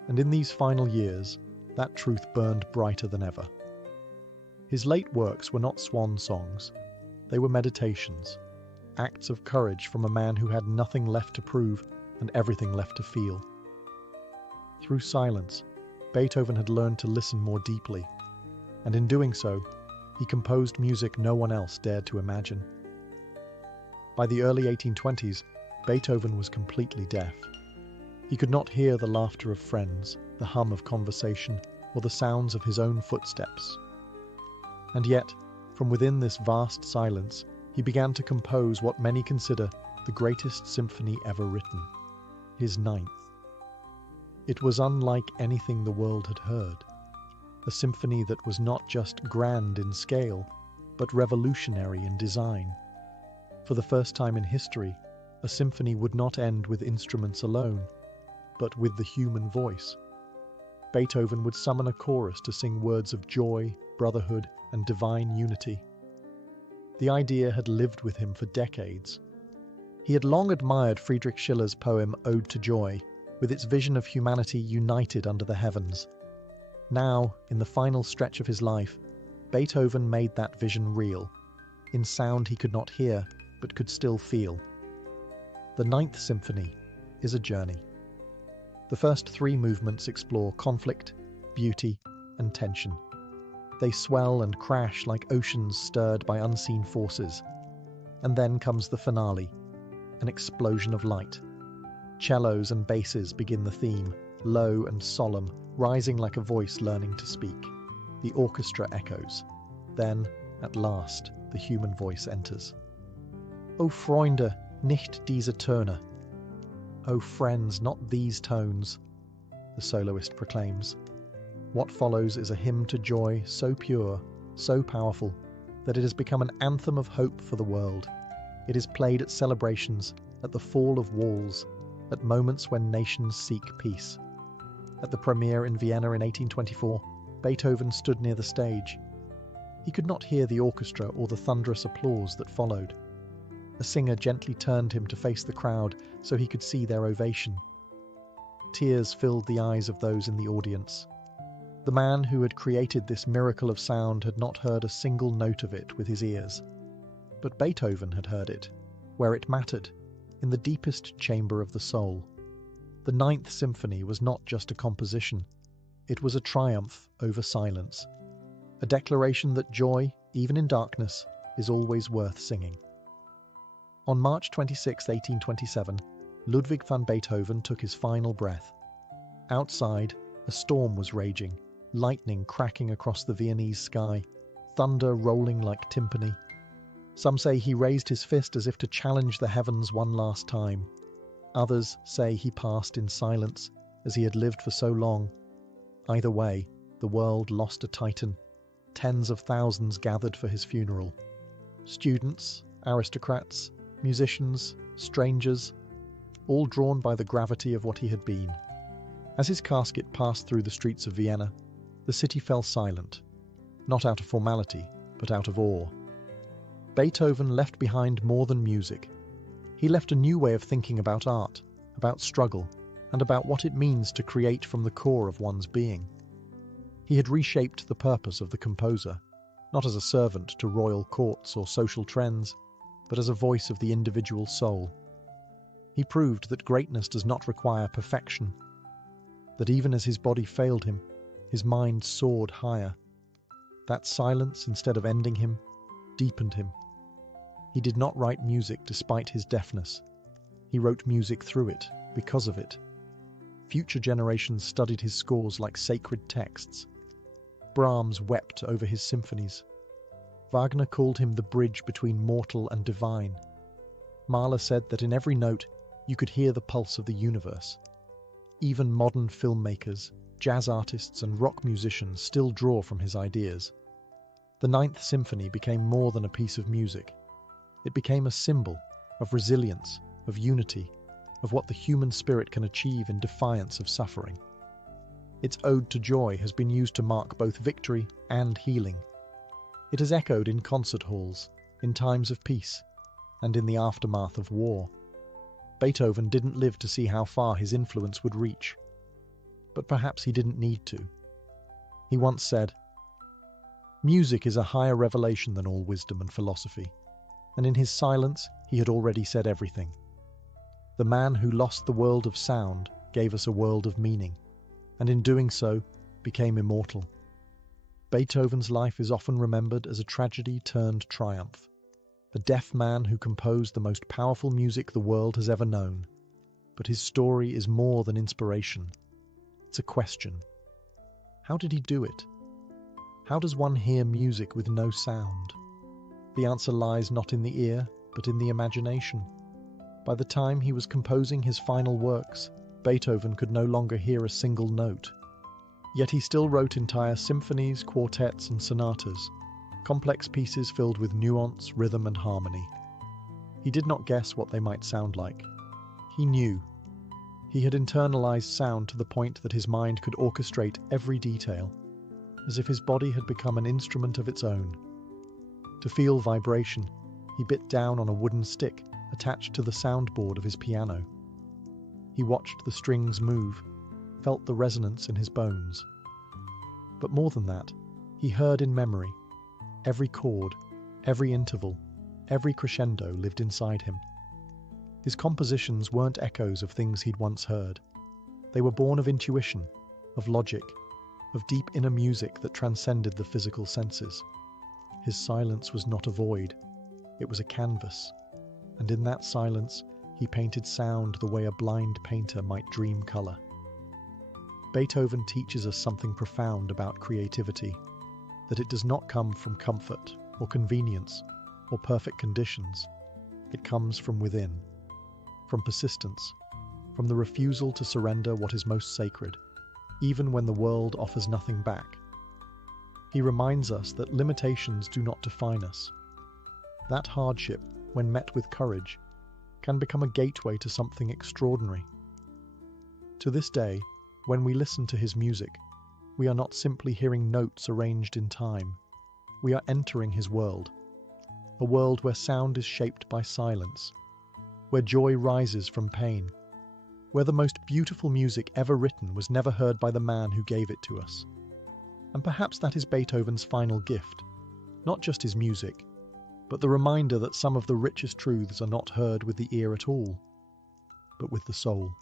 And in these final years, that truth burned brighter than ever. His late works were not swan songs. They were meditations, acts of courage from a man who had nothing left to prove and everything left to feel. Through silence, Beethoven had learned to listen more deeply, and in doing so, he composed music no one else dared to imagine. By the early 1820s, Beethoven was completely deaf. He could not hear the laughter of friends, the hum of conversation, or the sounds of his own footsteps. And yet, from within this vast silence, he began to compose what many consider the greatest symphony ever written, his ninth. It was unlike anything the world had heard, a symphony that was not just grand in scale, but revolutionary in design. For the first time in history, a symphony would not end with instruments alone, but with the human voice. Beethoven would summon a chorus to sing words of joy, brotherhood, and divine unity. The idea had lived with him for decades. He had long admired Friedrich Schiller's poem Ode to Joy, with its vision of humanity united under the heavens. Now, in the final stretch of his life, Beethoven made that vision real, in sound he could not hear, but could still feel. The Ninth Symphony is a journey. The first three movements explore conflict, beauty, and tension. They swell and crash like oceans stirred by unseen forces. And then comes the finale, an explosion of light. Cellos and basses begin the theme, low and solemn, rising like a voice learning to speak. The orchestra echoes. Then, at last, the human voice enters. O Freunde, nicht diese Töne. O friends, not these tones, the soloist proclaims. What follows is a hymn to joy so pure, so powerful, that it has become an anthem of hope for the world. It is played at celebrations, at the fall of walls, at moments when nations seek peace. At the premiere in Vienna in 1824, Beethoven stood near the stage. He could not hear the orchestra or the thunderous applause that followed. A singer gently turned him to face the crowd so he could see their ovation. Tears filled the eyes of those in the audience. The man who had created this miracle of sound had not heard a single note of it with his ears. But Beethoven had heard it, where it mattered, in the deepest chamber of the soul. The Ninth Symphony was not just a composition. It was a triumph over silence, a declaration that joy, even in darkness, is always worth singing. On March 26, 1827, Ludwig van Beethoven took his final breath. Outside, a storm was raging, lightning cracking across the Viennese sky, thunder rolling like timpani. Some say he raised his fist as if to challenge the heavens one last time. Others say he passed in silence, as he had lived for so long. Either way, the world lost a titan. Tens of thousands gathered for his funeral. Students, aristocrats, musicians, strangers, all drawn by the gravity of what he had been. As his casket passed through the streets of Vienna, the city fell silent, not out of formality, but out of awe. Beethoven left behind more than music. He left a new way of thinking about art, about struggle, and about what it means to create from the core of one's being. He had reshaped the purpose of the composer, not as a servant to royal courts or social trends, but as a voice of the individual soul. He proved that greatness does not require perfection, that even as his body failed him, his mind soared higher. That silence, instead of ending him, deepened him. He did not write music despite his deafness. He wrote music through it, because of it. Future generations studied his scores like sacred texts. Brahms wept over his symphonies. Wagner called him the bridge between mortal and divine. Mahler said that in every note you could hear the pulse of the universe. Even modern filmmakers, jazz artists, and rock musicians still draw from his ideas. The Ninth Symphony became more than a piece of music. It became a symbol of resilience, of unity, of what the human spirit can achieve in defiance of suffering. Its ode to joy has been used to mark both victory and healing. It has echoed in concert halls, in times of peace, and in the aftermath of war. Beethoven didn't live to see how far his influence would reach. But perhaps he didn't need to. He once said, "Music is a higher revelation than all wisdom and philosophy," and in his silence he had already said everything. The man who lost the world of sound gave us a world of meaning, and in doing so became immortal. Beethoven's life is often remembered as a tragedy turned triumph. A deaf man who composed the most powerful music the world has ever known. But his story is more than inspiration. It's a question. How did he do it? How does one hear music with no sound? The answer lies not in the ear, but in the imagination. By the time he was composing his final works, Beethoven could no longer hear a single note. Yet he still wrote entire symphonies, quartets, and sonatas, complex pieces filled with nuance, rhythm, and harmony. He did not guess what they might sound like. He knew. He had internalized sound to the point that his mind could orchestrate every detail, as if his body had become an instrument of its own. To feel vibration, he bit down on a wooden stick attached to the soundboard of his piano. He watched the strings move, felt the resonance in his bones. But more than that, he heard in memory. Every chord, every interval, every crescendo lived inside him. His compositions weren't echoes of things he'd once heard. They were born of intuition, of logic, of deep inner music that transcended the physical senses. His silence was not a void, it was a canvas, and in that silence he painted sound the way a blind painter might dream color. Beethoven teaches us something profound about creativity, that it does not come from comfort or convenience or perfect conditions. It comes from within, from persistence, from the refusal to surrender what is most sacred, even when the world offers nothing back. He reminds us that limitations do not define us. That hardship, when met with courage, can become a gateway to something extraordinary. To this day, when we listen to his music, we are not simply hearing notes arranged in time. We are entering his world, a world where sound is shaped by silence, where joy rises from pain, where the most beautiful music ever written was never heard by the man who gave it to us. And perhaps that is Beethoven's final gift, not just his music, but the reminder that some of the richest truths are not heard with the ear at all, but with the soul.